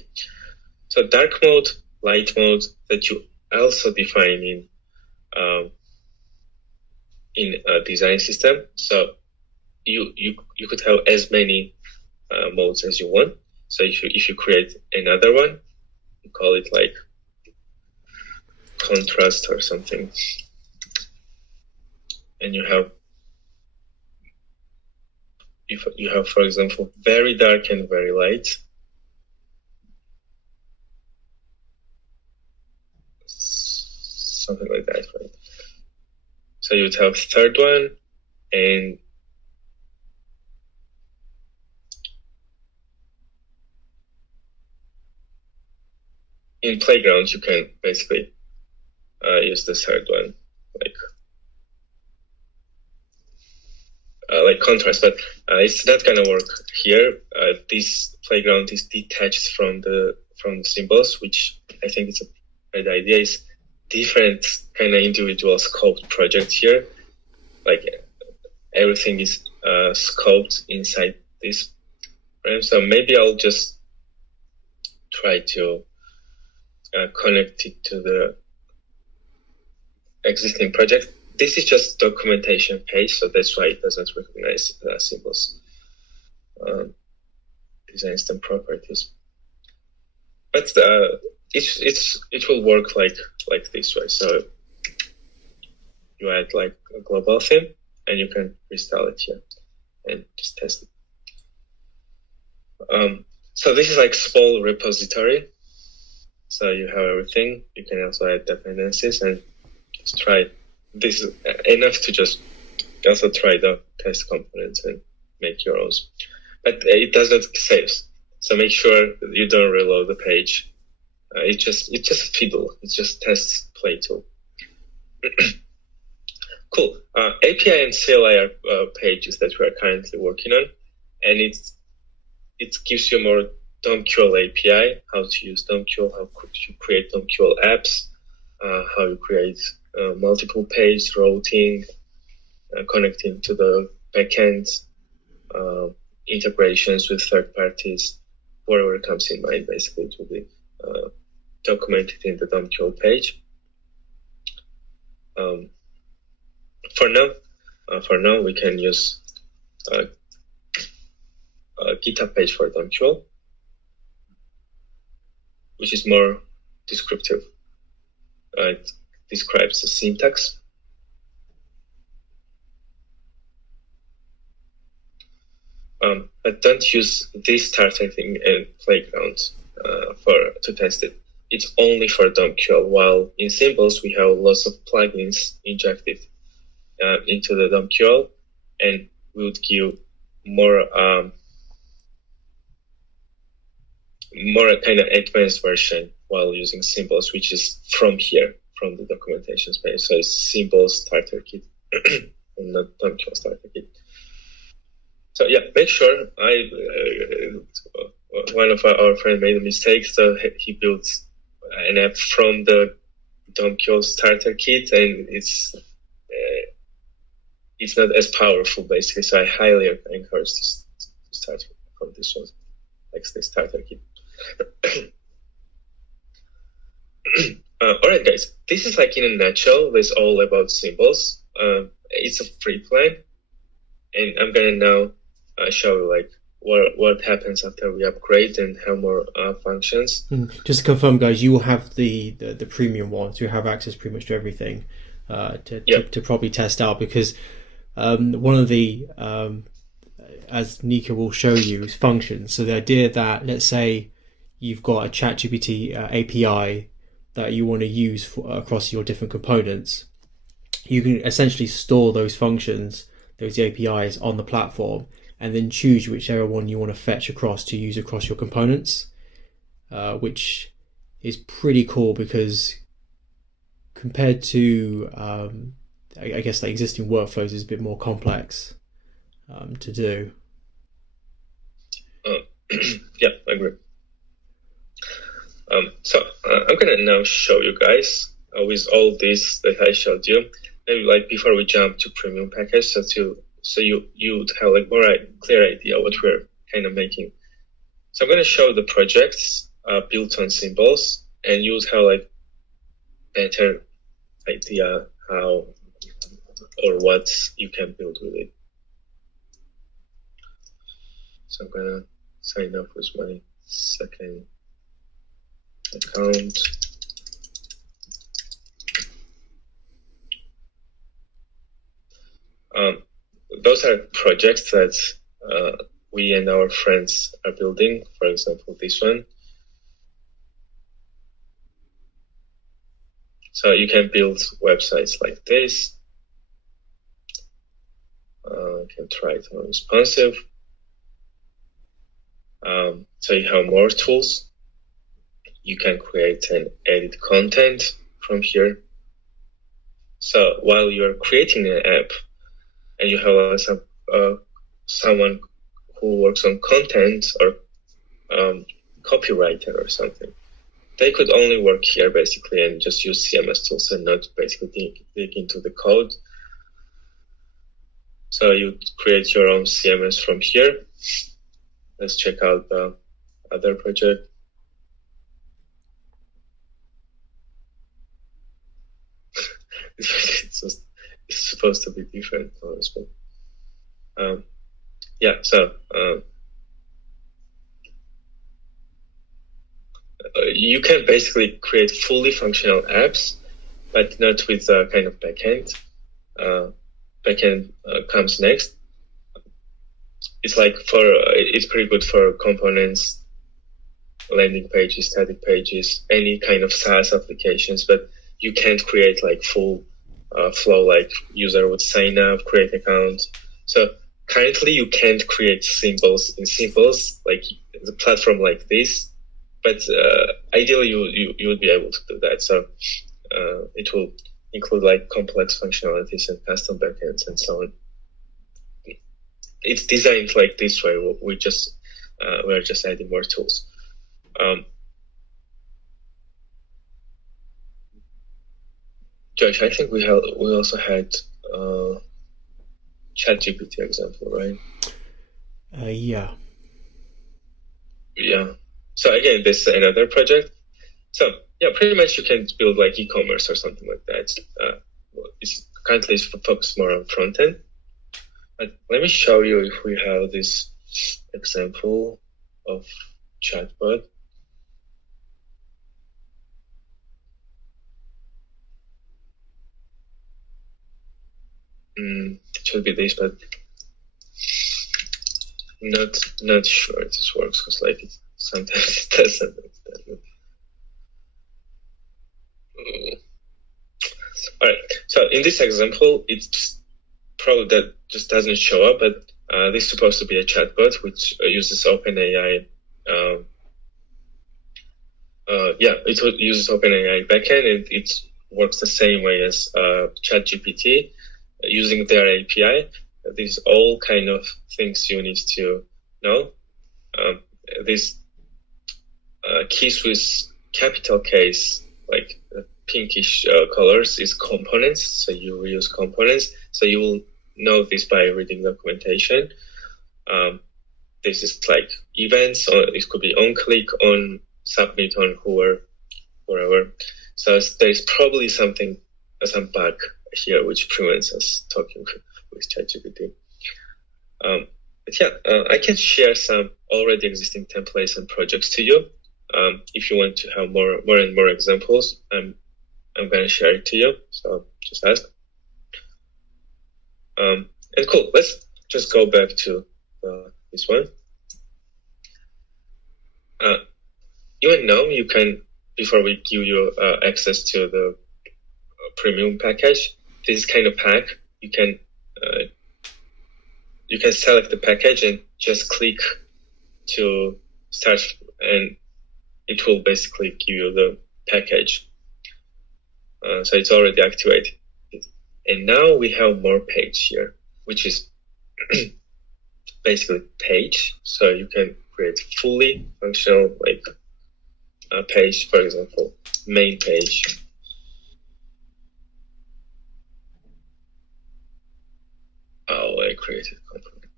So dark mode, light mode that you also define in a design system. So you could have as many modes as you want. So if you create another one, you call it like contrast or something, and you have for example very dark and very light. Something like that, right? So you would have third one, and in Playground, you can basically use the third one, like contrast, but it's not gonna work here. This Playground is detached from the symbols, which I think is a great idea. Is different kind of individual scoped project here. Like everything is scoped inside this frame. So maybe I'll just try to connect it to the existing project. This is just documentation page, so that's why it doesn't recognize symbols. These are instant properties, but it will work like this way. So you add like a global theme, and you can install it here and just test it. So this is like small repository. So you have everything. You can also add dependencies and just try it. This is enough to just also try the test components and make your own. But it doesn't save. So make sure you don't reload the page. It's just a fiddle. It's just tests play tool. Cool. API and CLI are pages that we are currently working on, and it gives you more DOMQL API, how to use DOMQL, how to create DOMQL apps, how you create multiple page routing, connecting to the backend, integrations with third parties, whatever comes in mind. Basically, it will be documented in the DOMQL page. For now, we can use a GitHub page for DOMQL, which is more descriptive. It describes the syntax. But don't use this starter thing and Playground to test it. It's only for DOMQL, while in Symbols we have lots of plugins injected into the DOMQL, and we would give more kind of advanced version while using Symbols, which is from here, from the documentation space. So it's Symbols starter kit and not DOMQL starter kit. So yeah, make sure one of our friends made a mistake, so he built an app from the DOMQL starter kit, and it's not as powerful basically. So I highly encourage to start from this one, like the starter kit. All right, guys, this is like in a nutshell. This is all about Symbols. It's a free plan, and I'm gonna now show you like what happens after we upgrade and have more functions. Just to confirm, guys, you will have the premium one, so you have access pretty much to everything to probably test out, because one of the as Nika will show you is functions. So the idea that, let's say you've got a ChatGPT API that you want to use across your different components, you can essentially store those functions, those APIs on the platform, and then choose whichever one you want to fetch across to use across your components, which is pretty cool, because compared to I guess the existing workflows is a bit more complex to do. Yeah, I agree. So I'm gonna now show you guys with all this that I showed you, maybe like before we jump to premium package, so you would have like more clear idea what we're kind of making. So I'm gonna show the projects built on Symbols, and you would have like better idea how or what you can build with it. So I'm gonna sign up with my second account. Those are projects that we and our friends are building. For example, this one. So you can build websites like this. You can try it on responsive. So you have more tools. you can create and edit content from here. So while you're creating an app and you have someone who works on content or copywriter or something, they could only work here basically and just use CMS tools and not basically dig into the code. So you create your own CMS from here. Let's check out the other project. It's supposed to be different, honestly. You can basically create fully functional apps, but not with a kind of backend. Backend comes next. It's like it's pretty good for components, landing pages, static pages, any kind of SaaS applications, but you can't create like full flow, like user would sign up, create account. So currently you can't create symbols in Symbols, like the platform like this, but ideally you would be able to do that. So it will include like complex functionalities and custom backends and so on. It's designed like this way. We're just adding more tools. Josh, I think we also had ChatGPT example, right? Yeah. Yeah. So again, this is another project. So yeah, pretty much you can build like e-commerce or something like that. It's currently focused more on front end. But let me show you if we have this example of chatbot. It should be this, but not sure this works because like sometimes it doesn't. All right. So in this example, it's just probably that just doesn't show up, but this is supposed to be a chatbot which uses OpenAI. It uses OpenAI backend, and it works the same way as ChatGPT using their API. These all kind of things you need to know. This keys with capital Ks, like pinkish colors, is components. So you reuse components. So you will know this by reading documentation. This is like events, or it could be on click, on submit, on wherever. So there's probably some bug here which prevents us talking with ChatGPT. I can share some already existing templates and projects to you. If you want to have more and more examples, I'm going to share it to you. So just ask. And cool. Let's just go back to this one. Even now, you can, before we give you access to the premium package, this kind of pack, you can select the package and just click to start, and it will basically give you the package. So it's already activated. And now we have more page here, which is basically page. So you can create fully functional like a page, for example, main page. Oh, I created component.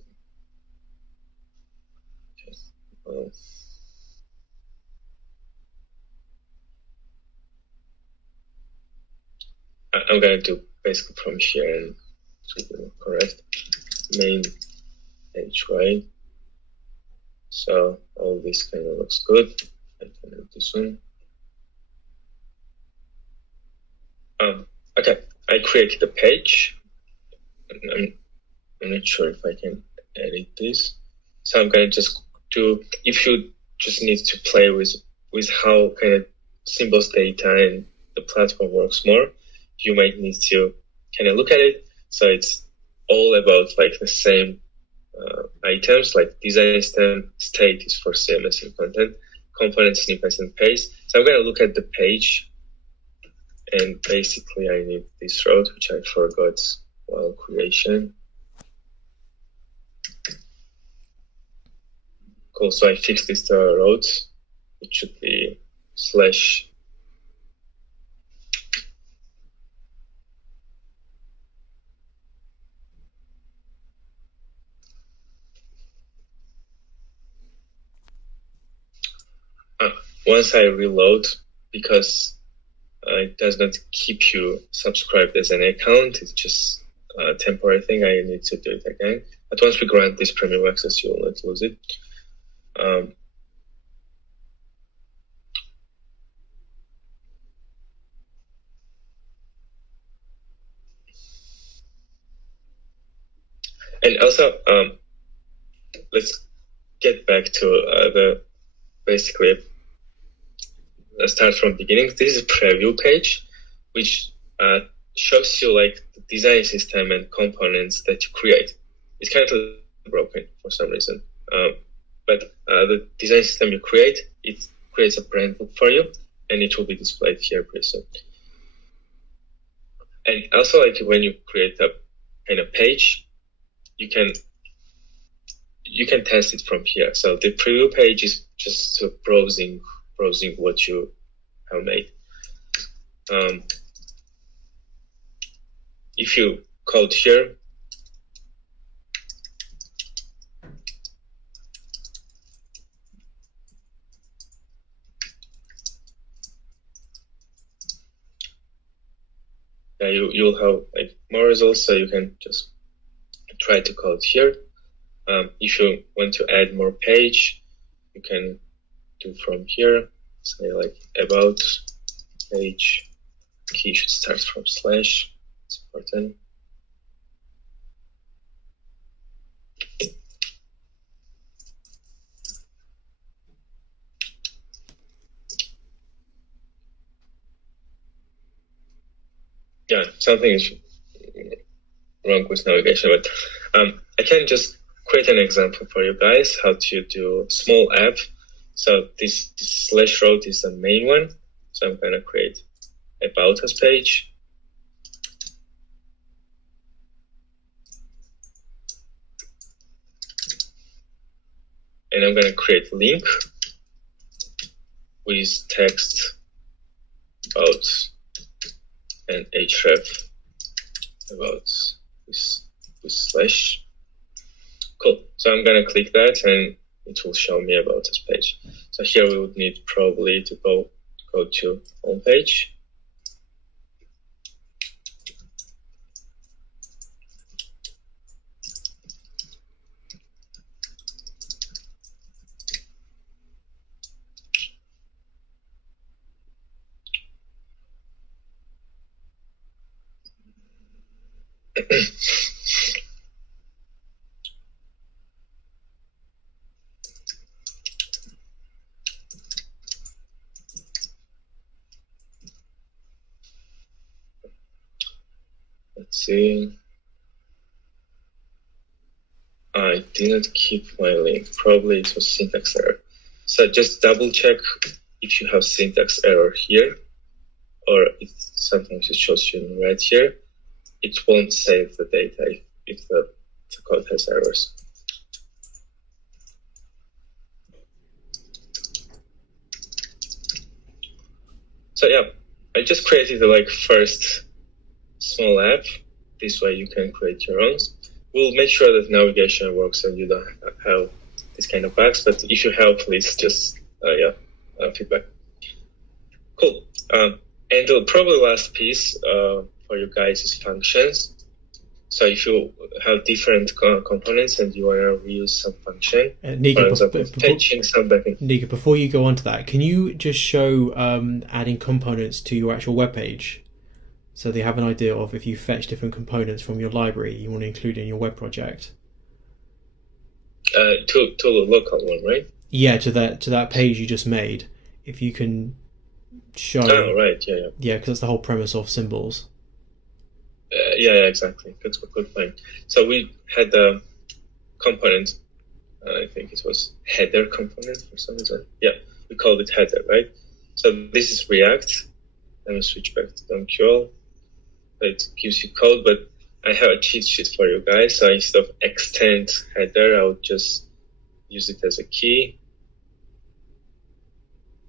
Okay. I'm going to do basically from here and correct main page, right? So all this kind of looks good. I can do this one. Okay, I created a page. I'm not sure if I can edit this. So I'm going to just do, if you just need to play with how kind of Symbols data and the platform works more, you might need to kind of look at it. So it's all about like the same items, like design stem, state is for CMS and content, component snippets and paste. So I'm going to look at the page, and basically I need this route, which I forgot while creation. Cool, so I fixed this route. It should be slash once I reload, because it does not keep you subscribed as an account, it's just a temporary thing, I need to do it again. But once we grant this premium access, you will not lose it. And also, let's get back to basically, let's start from the beginning. This is a preview page, which shows you like the design system and components that you create. It's kind of broken for some reason. But the design system you create, it creates a brand book for you, and it will be displayed here pretty soon. And also, like when you create a kind of page, you can test it from here. So the preview page is just browsing what you have made. If you code here, you'll have like more results, so you can just try to code here. If you want to add more page, you can do from here, say like about page, key should start from slash, it's important. Yeah, something is wrong with navigation, but I can just create an example for you guys how to do small app. So this slash route is the main one. So I'm going to create about us page. And I'm going to create link with text about and href about with slash. Cool. So I'm going to click that and it will show me about this page. So here we would need probably to go to home page. Let's see. I didn't keep my link. Probably it was syntax error. So just double check if you have syntax error here, or sometimes it shows you in red here. It won't save the data if the code has errors. So yeah, I just created the first small app. This way you can create your own. We'll make sure that navigation works and you don't have this kind of bugs. But if you have, please just feedback. Cool. And the probably last piece for you guys is functions. So if you have different components and you want to reuse some function, Nika, for example, fetching some backend. Nika, before you go on to that, can you just show adding components to your actual web page? So they have an idea of if you fetch different components from your library you want to include in your web project. To the local one, right? Yeah, to that page you just made. If you can show. Oh, right, yeah. Yeah, because that's the whole premise of symbols. Yeah, exactly. That's a good point. So we had the component. I think it was header component for some reason. Yeah, we call it header, right? So this is React. Let me switch back to DomQL. It gives you code, but I have a cheat sheet for you guys. So instead of extend header, I would just use it as a key.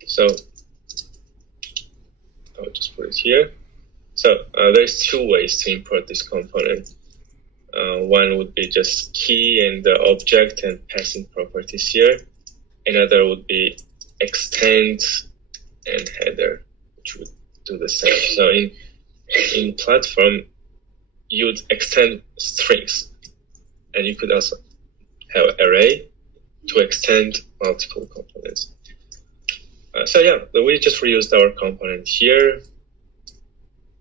So I'll just put it here. So there's two ways to import this component. One would be just key and the object and passing properties here. Another would be extend and header, which would do the same. So in platform, you'd extend strings, and you could also have array to extend multiple components. So yeah, we just reused our component here.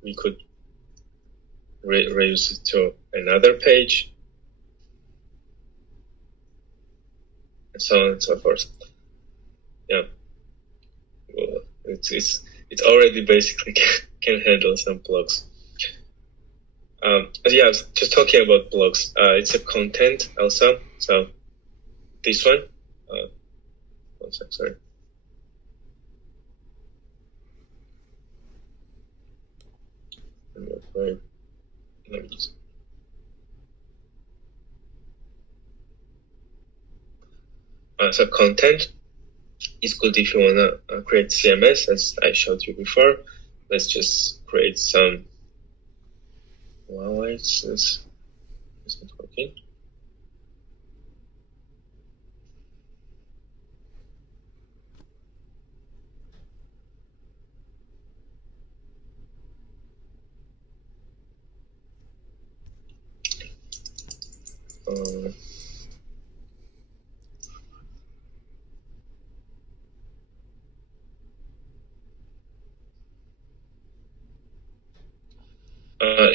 We could reuse it to another page, and so on and so forth. Yeah, well, it's already basically can handle some blocks. But yeah, just talking about blocks. It's a content also. So this one. One sec, sorry. Let me just. So content is good if you wanna create CMS, as I showed you before. Let's just create some. Why is this not working?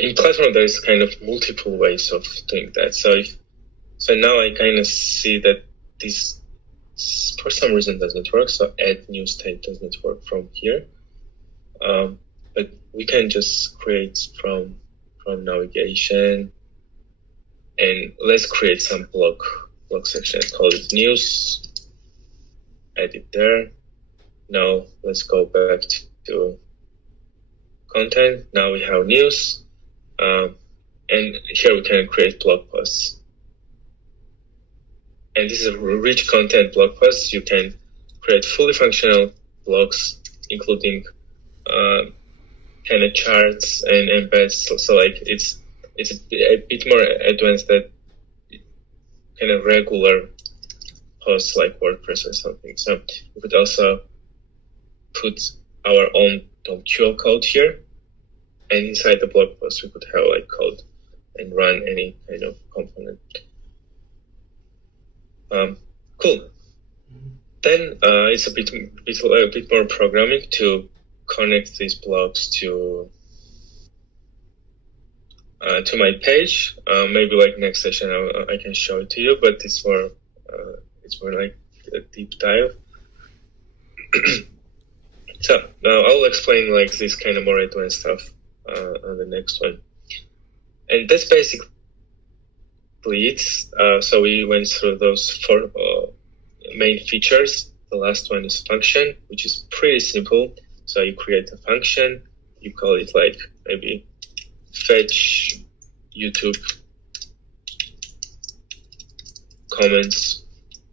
In Platform, there is kind of multiple ways of doing that. So now I kind of see that this for some reason doesn't work. So add new state doesn't work from here. But we can just create from navigation, and let's create some block section. Call it news. Add it there. Now let's go back to content. Now we have news. And here we can create blog posts. And this is a rich content blog posts. You can create fully functional blogs, including kind of charts and embeds. So like it's a bit more advanced than kind of regular posts like WordPress or something. So we could also put our own DomQL code here. And inside the blog post, we could have like code and run any kind of component. Cool. Then it's a bit more programming to connect these blogs to my page. Maybe like next session I can show it to you, but it's more like a deep dive. So now I'll explain like this kind of more advanced stuff on the next one. And that's basically it. So we went through those four main features. The last one is function, which is pretty simple. So you create a function, you call it like maybe fetch YouTube comments,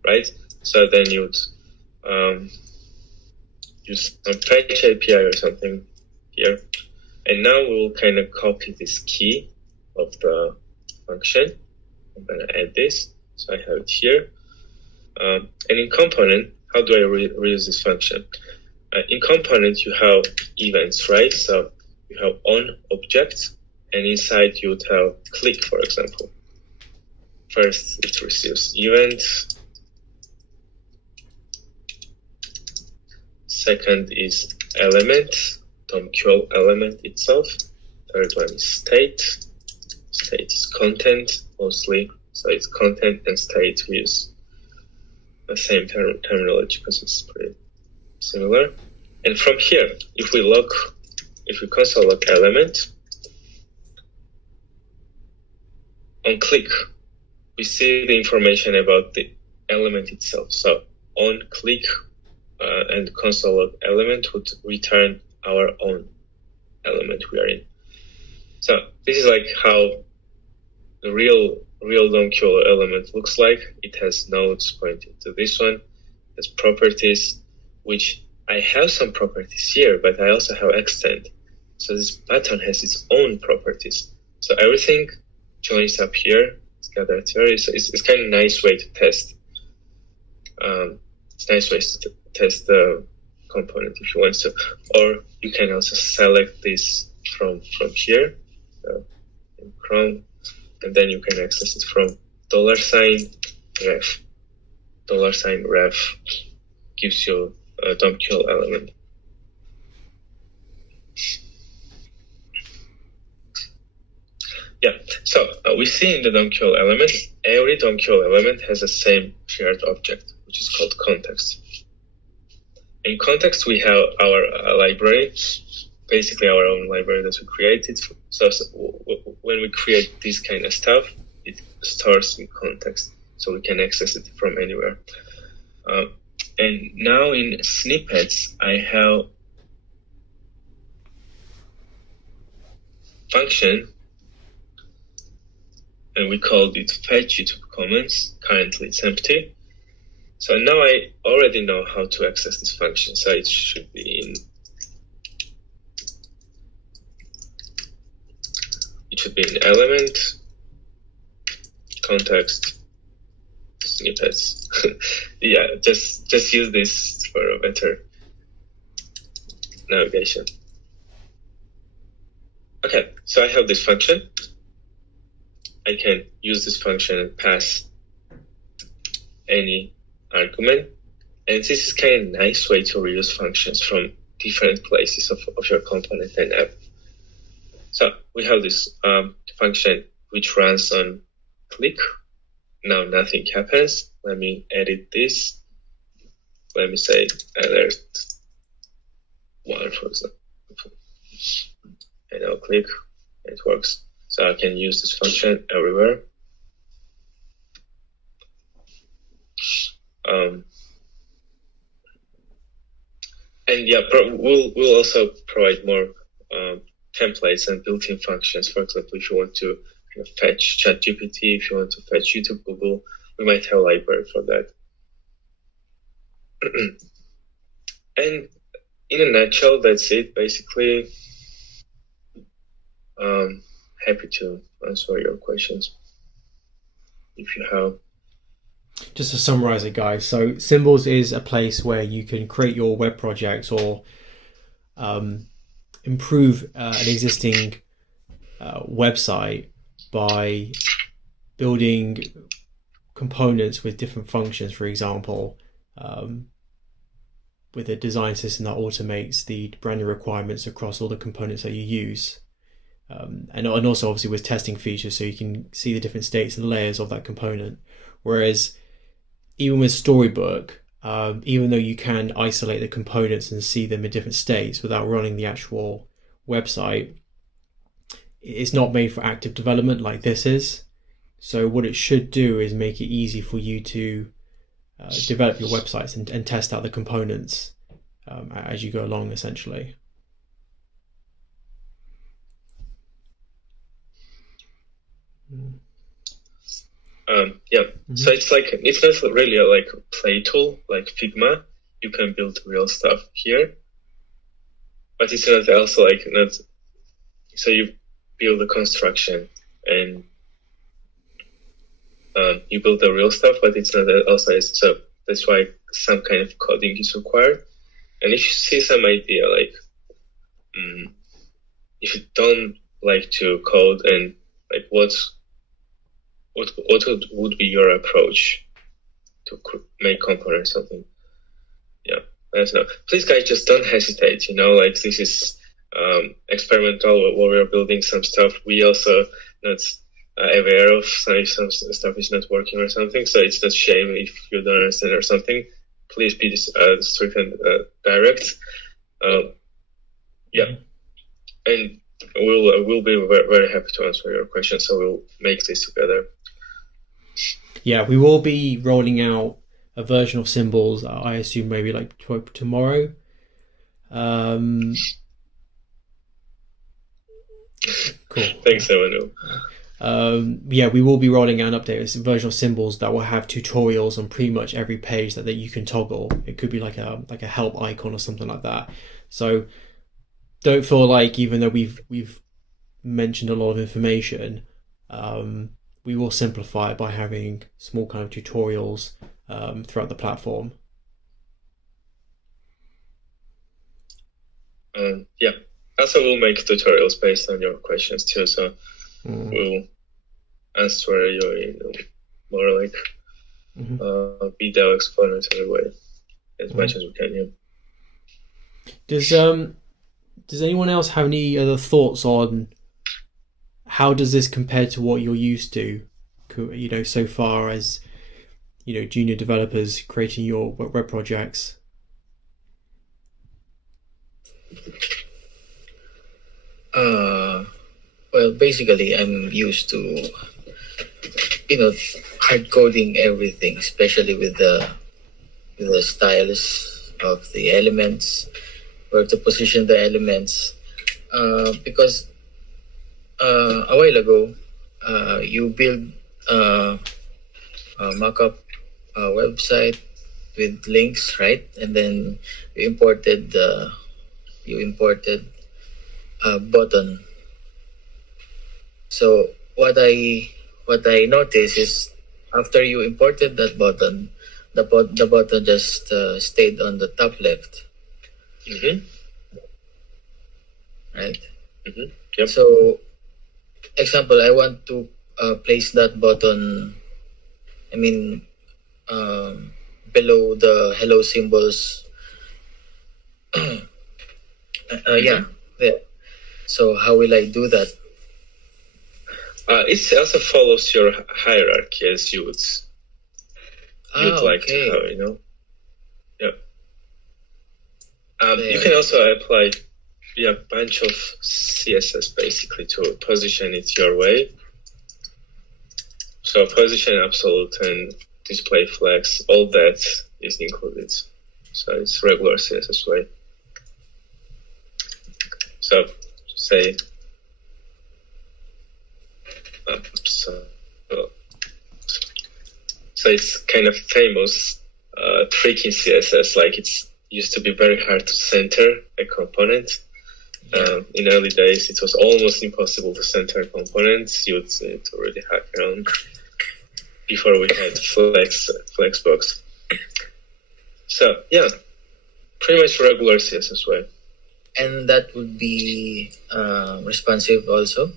right? So then you'd use some fetch API or something here. And now we'll kind of copy this key of the function. I'm going to add this. So I have it here. And in component, how do I reuse this function? In component, you have events, right? So you have on object, and inside you would have click, for example. First, it receives event. Second is element, DomQL element itself. Third one is state. State is content mostly. So it's content and state. We use the same terminology because it's pretty similar. And from here, if we console log element, on click, we see the information about the element itself. So on click, and console log element would return our own element we are in. So this is like how the real DOM-QL element looks like. It has nodes pointing to this one. It has properties, which I have some properties here, but I also have extend. So this button has its own properties. So everything joins up here. It's gathered here. It's kind of a nice way to test. It's a nice way to test the component if you want to. Or you can also select this from here in Chrome, and then you can access it from $ref. $ref gives you a DOM-QL element. Yeah, so we see in the DOM-QL element, every DOM-QL element has the same shared object, which is called context. In context, we have our library, basically our own library that we created. So when we create this kind of stuff, it stores in context, so we can access it from anywhere. And now in snippets, I have function, and we called it fetch YouTube comments. Currently it's empty. So now I already know how to access this function. So it should be in element, context, snippets. Yeah, just use this for a better navigation. Okay, so I have this function. I can use this function and pass any argument. And this is kind of a nice way to reuse functions from different places of your component and app. So we have this function which runs on click. Now nothing happens. Let me edit this. Let me say alert 1, for example. And I'll click, it works. So I can use this function everywhere. And yeah, we'll also provide more templates and built-in functions. For example, if you want to fetch ChatGPT, if you want to fetch YouTube, Google, we might have a library for that. And in a nutshell, that's it. Basically, happy to answer your questions if you have. Just to summarize it, guys. So Symbols is a place where you can create your web projects or improve an existing website by building components with different functions, for example, with a design system that automates the branding requirements across all the components that you use. And also obviously with testing features, so you can see the different states and layers of that component. Whereas even with Storybook, even though you can isolate the components and see them in different states without running the actual website, it's not made for active development like this is. So what it should do is make it easy for you to develop your websites and test out the components as you go along, essentially. Yeah, so it's not really a play tool like Figma. You can build real stuff here, but it's not also not. So you build a construction and you build the real stuff, but it's not also. So that's why some kind of coding is required. And if you see some idea, if you don't like to code and what would be your approach to make components something? Yeah, I don't know. Please, guys, just don't hesitate. This is experimental. While we're building some stuff, we also not aware of if some stuff is not working or something. So it's not shame if you don't understand or something. Please be strict and direct. Yeah, and we'll be very, very happy to answer your questions. So we'll make this together. Yeah, we will be rolling out a version of Symbols. I assume maybe like tomorrow. Cool. Thanks, Emmanuel. We will be rolling out an updated version of Symbols that will have tutorials on pretty much every page that you can toggle. It could be like a help icon or something like that. So don't feel like, even though we've mentioned a lot of information, we will simplify it by having small kind of tutorials throughout the platform. Also, we'll make tutorials based on your questions too. So we'll answer you in more like video explanatory way as much as we can. Yeah. Does anyone else have any other thoughts on how does this compare to what you're used to, so far as, junior developers creating your web projects? Well, basically, I'm used to, hard coding everything, especially with the styles of the elements, where to position the elements. Because a while ago, you build a mock-up website with links, right? And then you imported a button. So what I noticed is, after you imported that button, the button just stayed on the top left. Right. Yep. So, example, I want to place that button. Below the hello symbols. Yeah. So how will I do that? It also follows your hierarchy as you would like to have, You can also apply a bunch of CSS basically to position it your way. So position absolute and display flags, all that is included. So it's regular CSS way. So say so it's kind of famous trick in CSS, like it's used to be very hard to center a component. In early days, it was almost impossible to center components. You would need to really hack around before we had Flexbox. So yeah, pretty much regular CSS way. And that would be responsive also?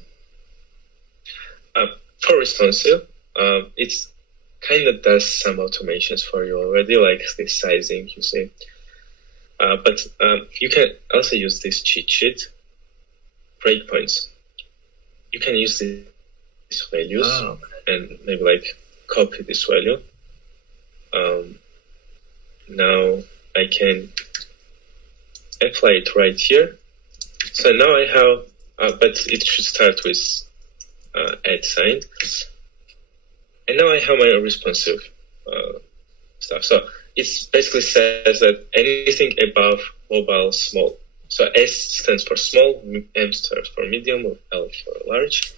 For responsive, it's kind of does some automations for you already, like the sizing, you see. But you can also use this cheat sheet, breakpoints. You can use these values and maybe like copy this value. Now I can apply it right here. So now I have, but it should start with add sign. And now I have my responsive stuff. So it basically says that anything above mobile small. So S stands for small, M stands for medium, L for large.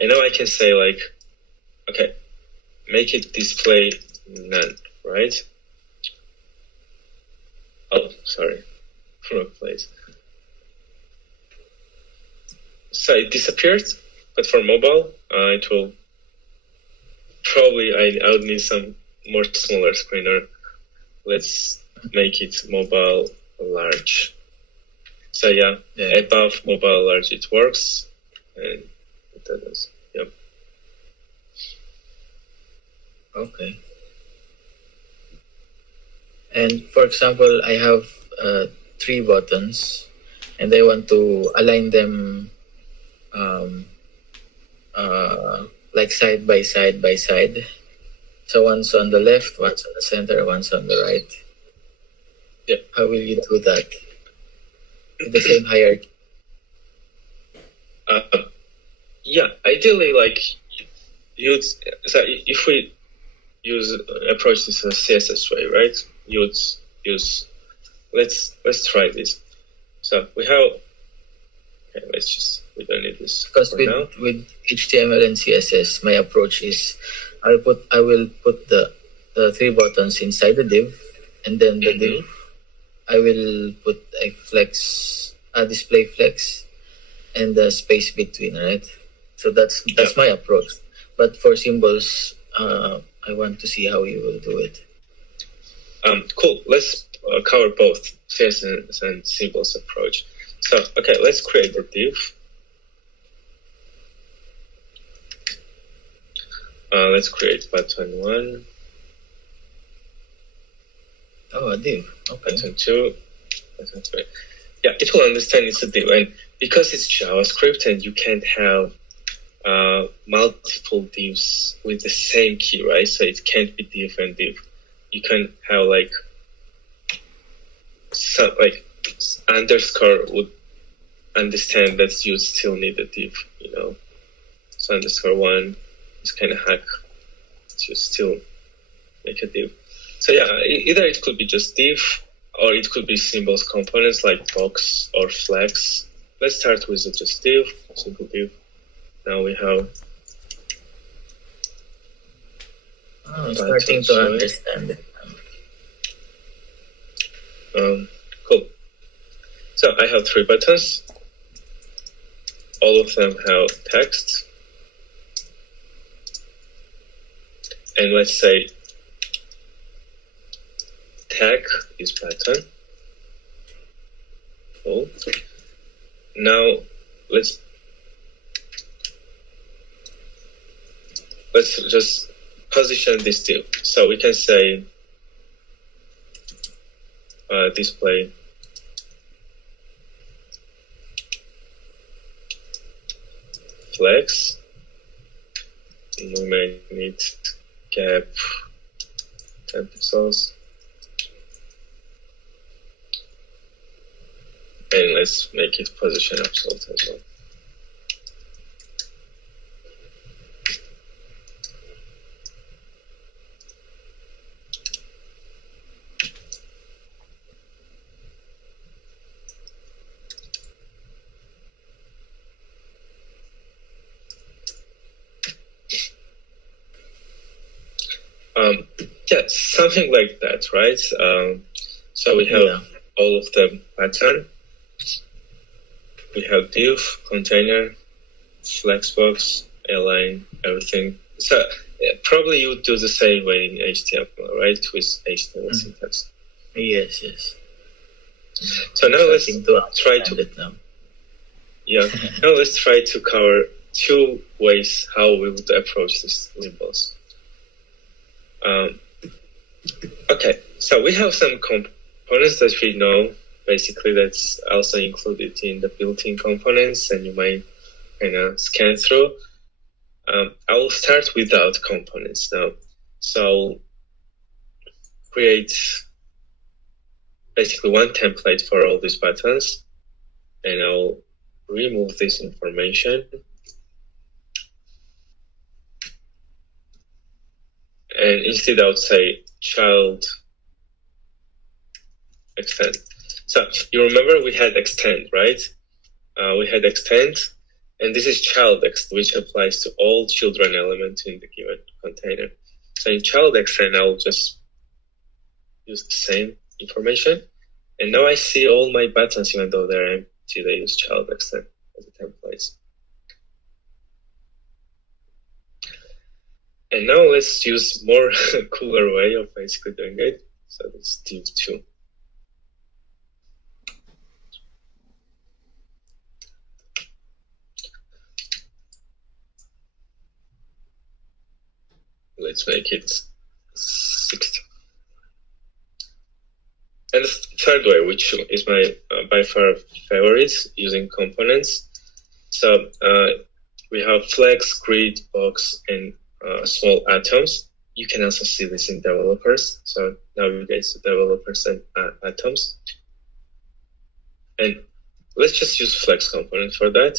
And now I can say like, okay, make it display none, right? Oh, sorry, wrong place. So it disappeared, but for mobile, it will probably, I would need some more smaller screener. Let's make it mobile large. So yeah, above mobile large it works, and it does. Yep. Okay. And for example, I have 3 buttons, and I want to align them like side by side by side. So one's on the left, one's on the center, one's on the right. Yeah. How will you do that? With the same hierarchy? Yeah, ideally, like so if approach this in a CSS way, right? Use let's try this. So we have we don't need this because with HTML and CSS, my approach is I will put the 3 buttons inside the div, and then the div I will put a display flex, and the space between, right? So that's my approach. But for symbols, I want to see how you will do it. Cool. Let's cover both CSS and symbols approach. So, okay, let's create the div. Let's create button 1. Oh, a div. Okay. Button 2. Button 3. Yeah, it will understand it's a div. And because it's JavaScript and you can't have multiple divs with the same key, right? So it can't be div and div. You can have underscore would understand that you still need a div, So underscore 1 is kind of hack. You still make a div. So yeah, either it could be just div, or it could be symbols components like box or flex. Let's start with just div, simple div. Now we have. I'm starting to understand it. Cool. So I have 3 buttons. All of them have text. And let's say tag is button. Cool. Now let's just position this div. So we can say display flex. We may need gap 10 pixels. And let's make it position absolute as well. Yeah, something like that, right? So we have all of the pattern. We have div, container, flexbox, align, everything. So probably you would do the same way in HTML, right? With HTML syntax. Yes. So now let's try to. Yeah. Now let's try to cover 2 ways how we would approach these symbols. Okay, so we have some components that we know. Basically, that's also included in the built-in components, and you might kind of scan through. I will start without components now. So create basically one template for all these buttons, and I'll remove this information. And instead I would say child extend. So you remember we had extend, right? We had extend, and this is child extend, which applies to all children elements in the given container. So in child extend, I'll just use the same information. And now I see all my buttons, even though they're empty, they use child extend as a template. And now let's use more cooler way of basically doing it. So let's div 2. Let's make it 60. And the third way, which is my by far favorite, using components. So we have flex, grid, box, and small atoms. You can also see this in developers. So navigate to developers and atoms. And let's just use flex component for that.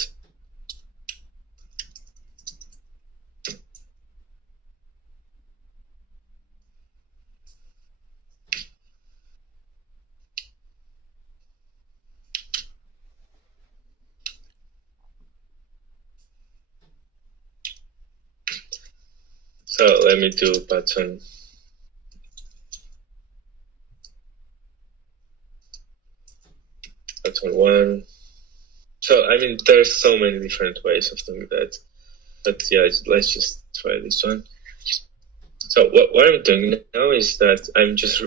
So let me do button. Button 1. So, I mean, there's so many different ways of doing that. But yeah, let's just try this one. So what I'm doing now is that I'm just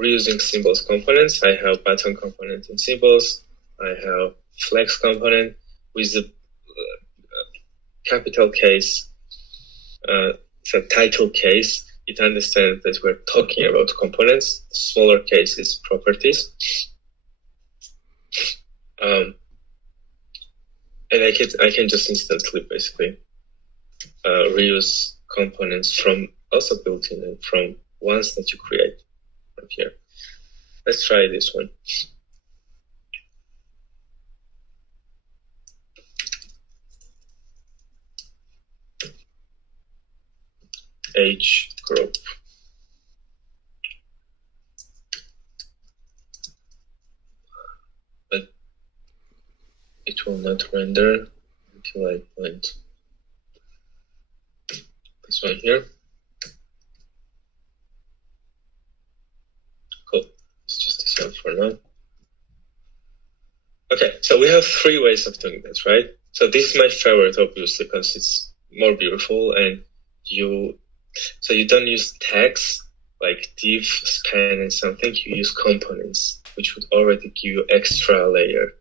reusing symbols components. I have button component in symbols. I have flex component with the capital case, so title case. It understands that we're talking about components. Smaller case is properties. And I can just instantly basically reuse components from also built in and from ones that you create from here. Let's try this one. Age group. But it will not render until I point this one here. Cool. It's just a cell for now. Okay, so we have 3 ways of doing this, right? So this is my favorite, obviously, because it's more beautiful, and you don't use tags like div, span, and something. You use components, which would already give you extra layer.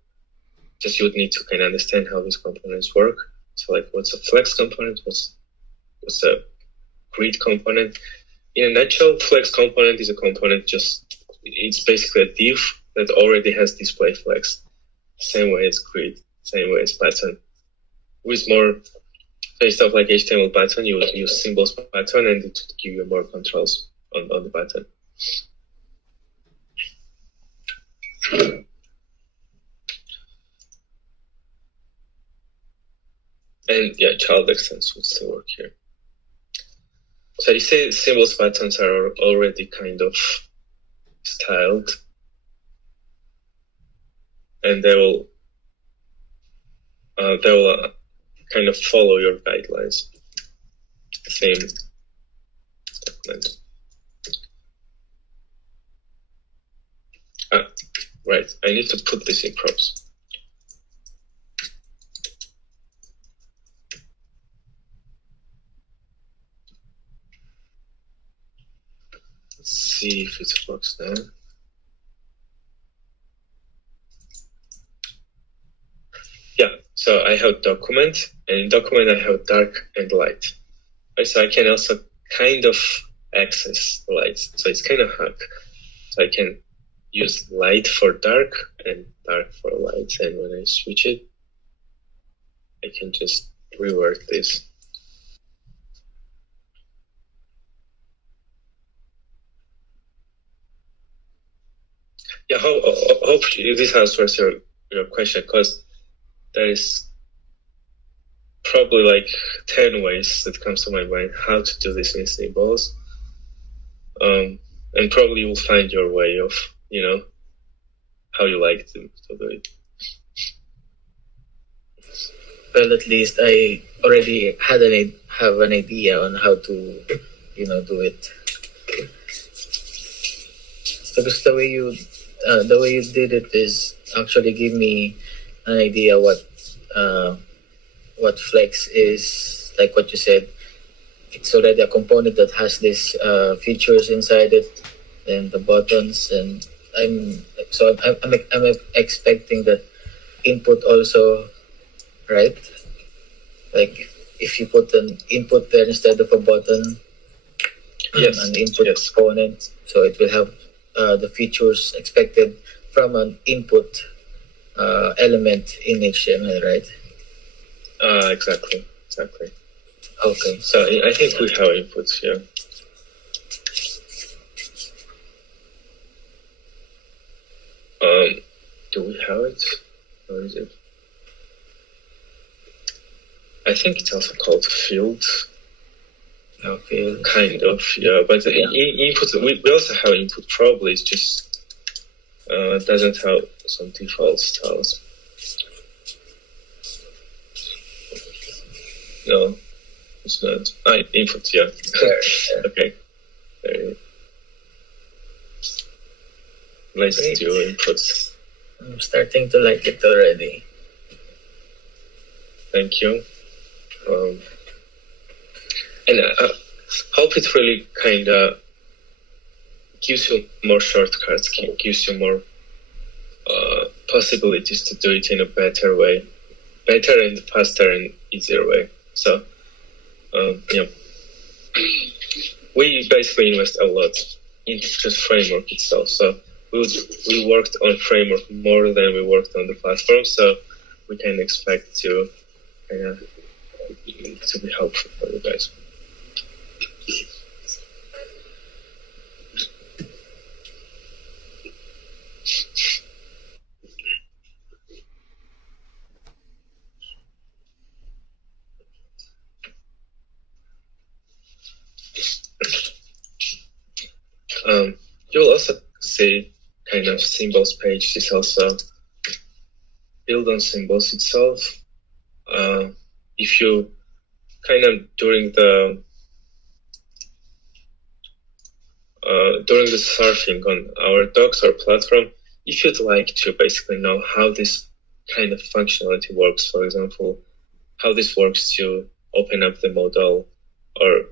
Just you would need to kind of understand how these components work. So like, what's a flex component? What's a grid component? In a nutshell, flex component is a component it's basically a div that already has display flex. Same way as grid, same way as button. With more stuff like HTML button, you would use symbols button, and it would give you more controls on the button. And yeah, child extents would still work here. So you see symbols buttons are already kind of styled, and they will kind of follow your guidelines. Same document. Right. I need to put this in props. Let's see if it works now. Yeah, so I have document, and in document I have dark and light. Right, so I can also kind of access the light. So it's kind of hack. So I can use light for dark and dark for light. And when I switch it, I can just revert this. Yeah, hope this answers your question, because there is probably like 10 ways that comes to my mind how to do this in symbols. And probably you will find your way of, how you like to do it. Well, at least I already have an idea on how to, do it. Because the way you did it is actually give me an idea what flex is, like what you said. It's already a component that has these features inside it, and the buttons, and I'm expecting that input also, right? Like if you put an input there instead of a button, yes, an input component, so it will have the features expected from an input element in HTML, right? Exactly. Okay. So I think we have inputs here. Do we have it? Or is it? I think it's also called field. Okay. Kind of, yeah. But input, we also have input. Probably it's just doesn't have some default styles. No. It's not. Input, yeah. Okay. Let's do inputs. I'm starting to like it already. Thank you. And I hope it really kind of gives you more shortcuts, gives you more possibilities to do it in a better way, better and faster and easier way. So, yeah, we basically invest a lot into just framework itself. So we worked on framework more than we worked on the platform. So we can expect to be helpful for you guys. You'll also see kind of symbols page is also build on symbols itself. If you kind of during the surfing on our docs or platform, if you'd like to basically know how this kind of functionality works, for example, how this works to open up the modal or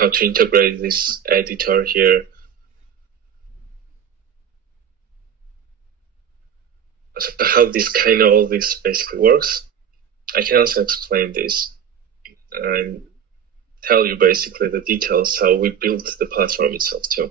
how to integrate this editor here. How this kind of all this basically works. I can also explain this and tell you basically the details how we built the platform itself too.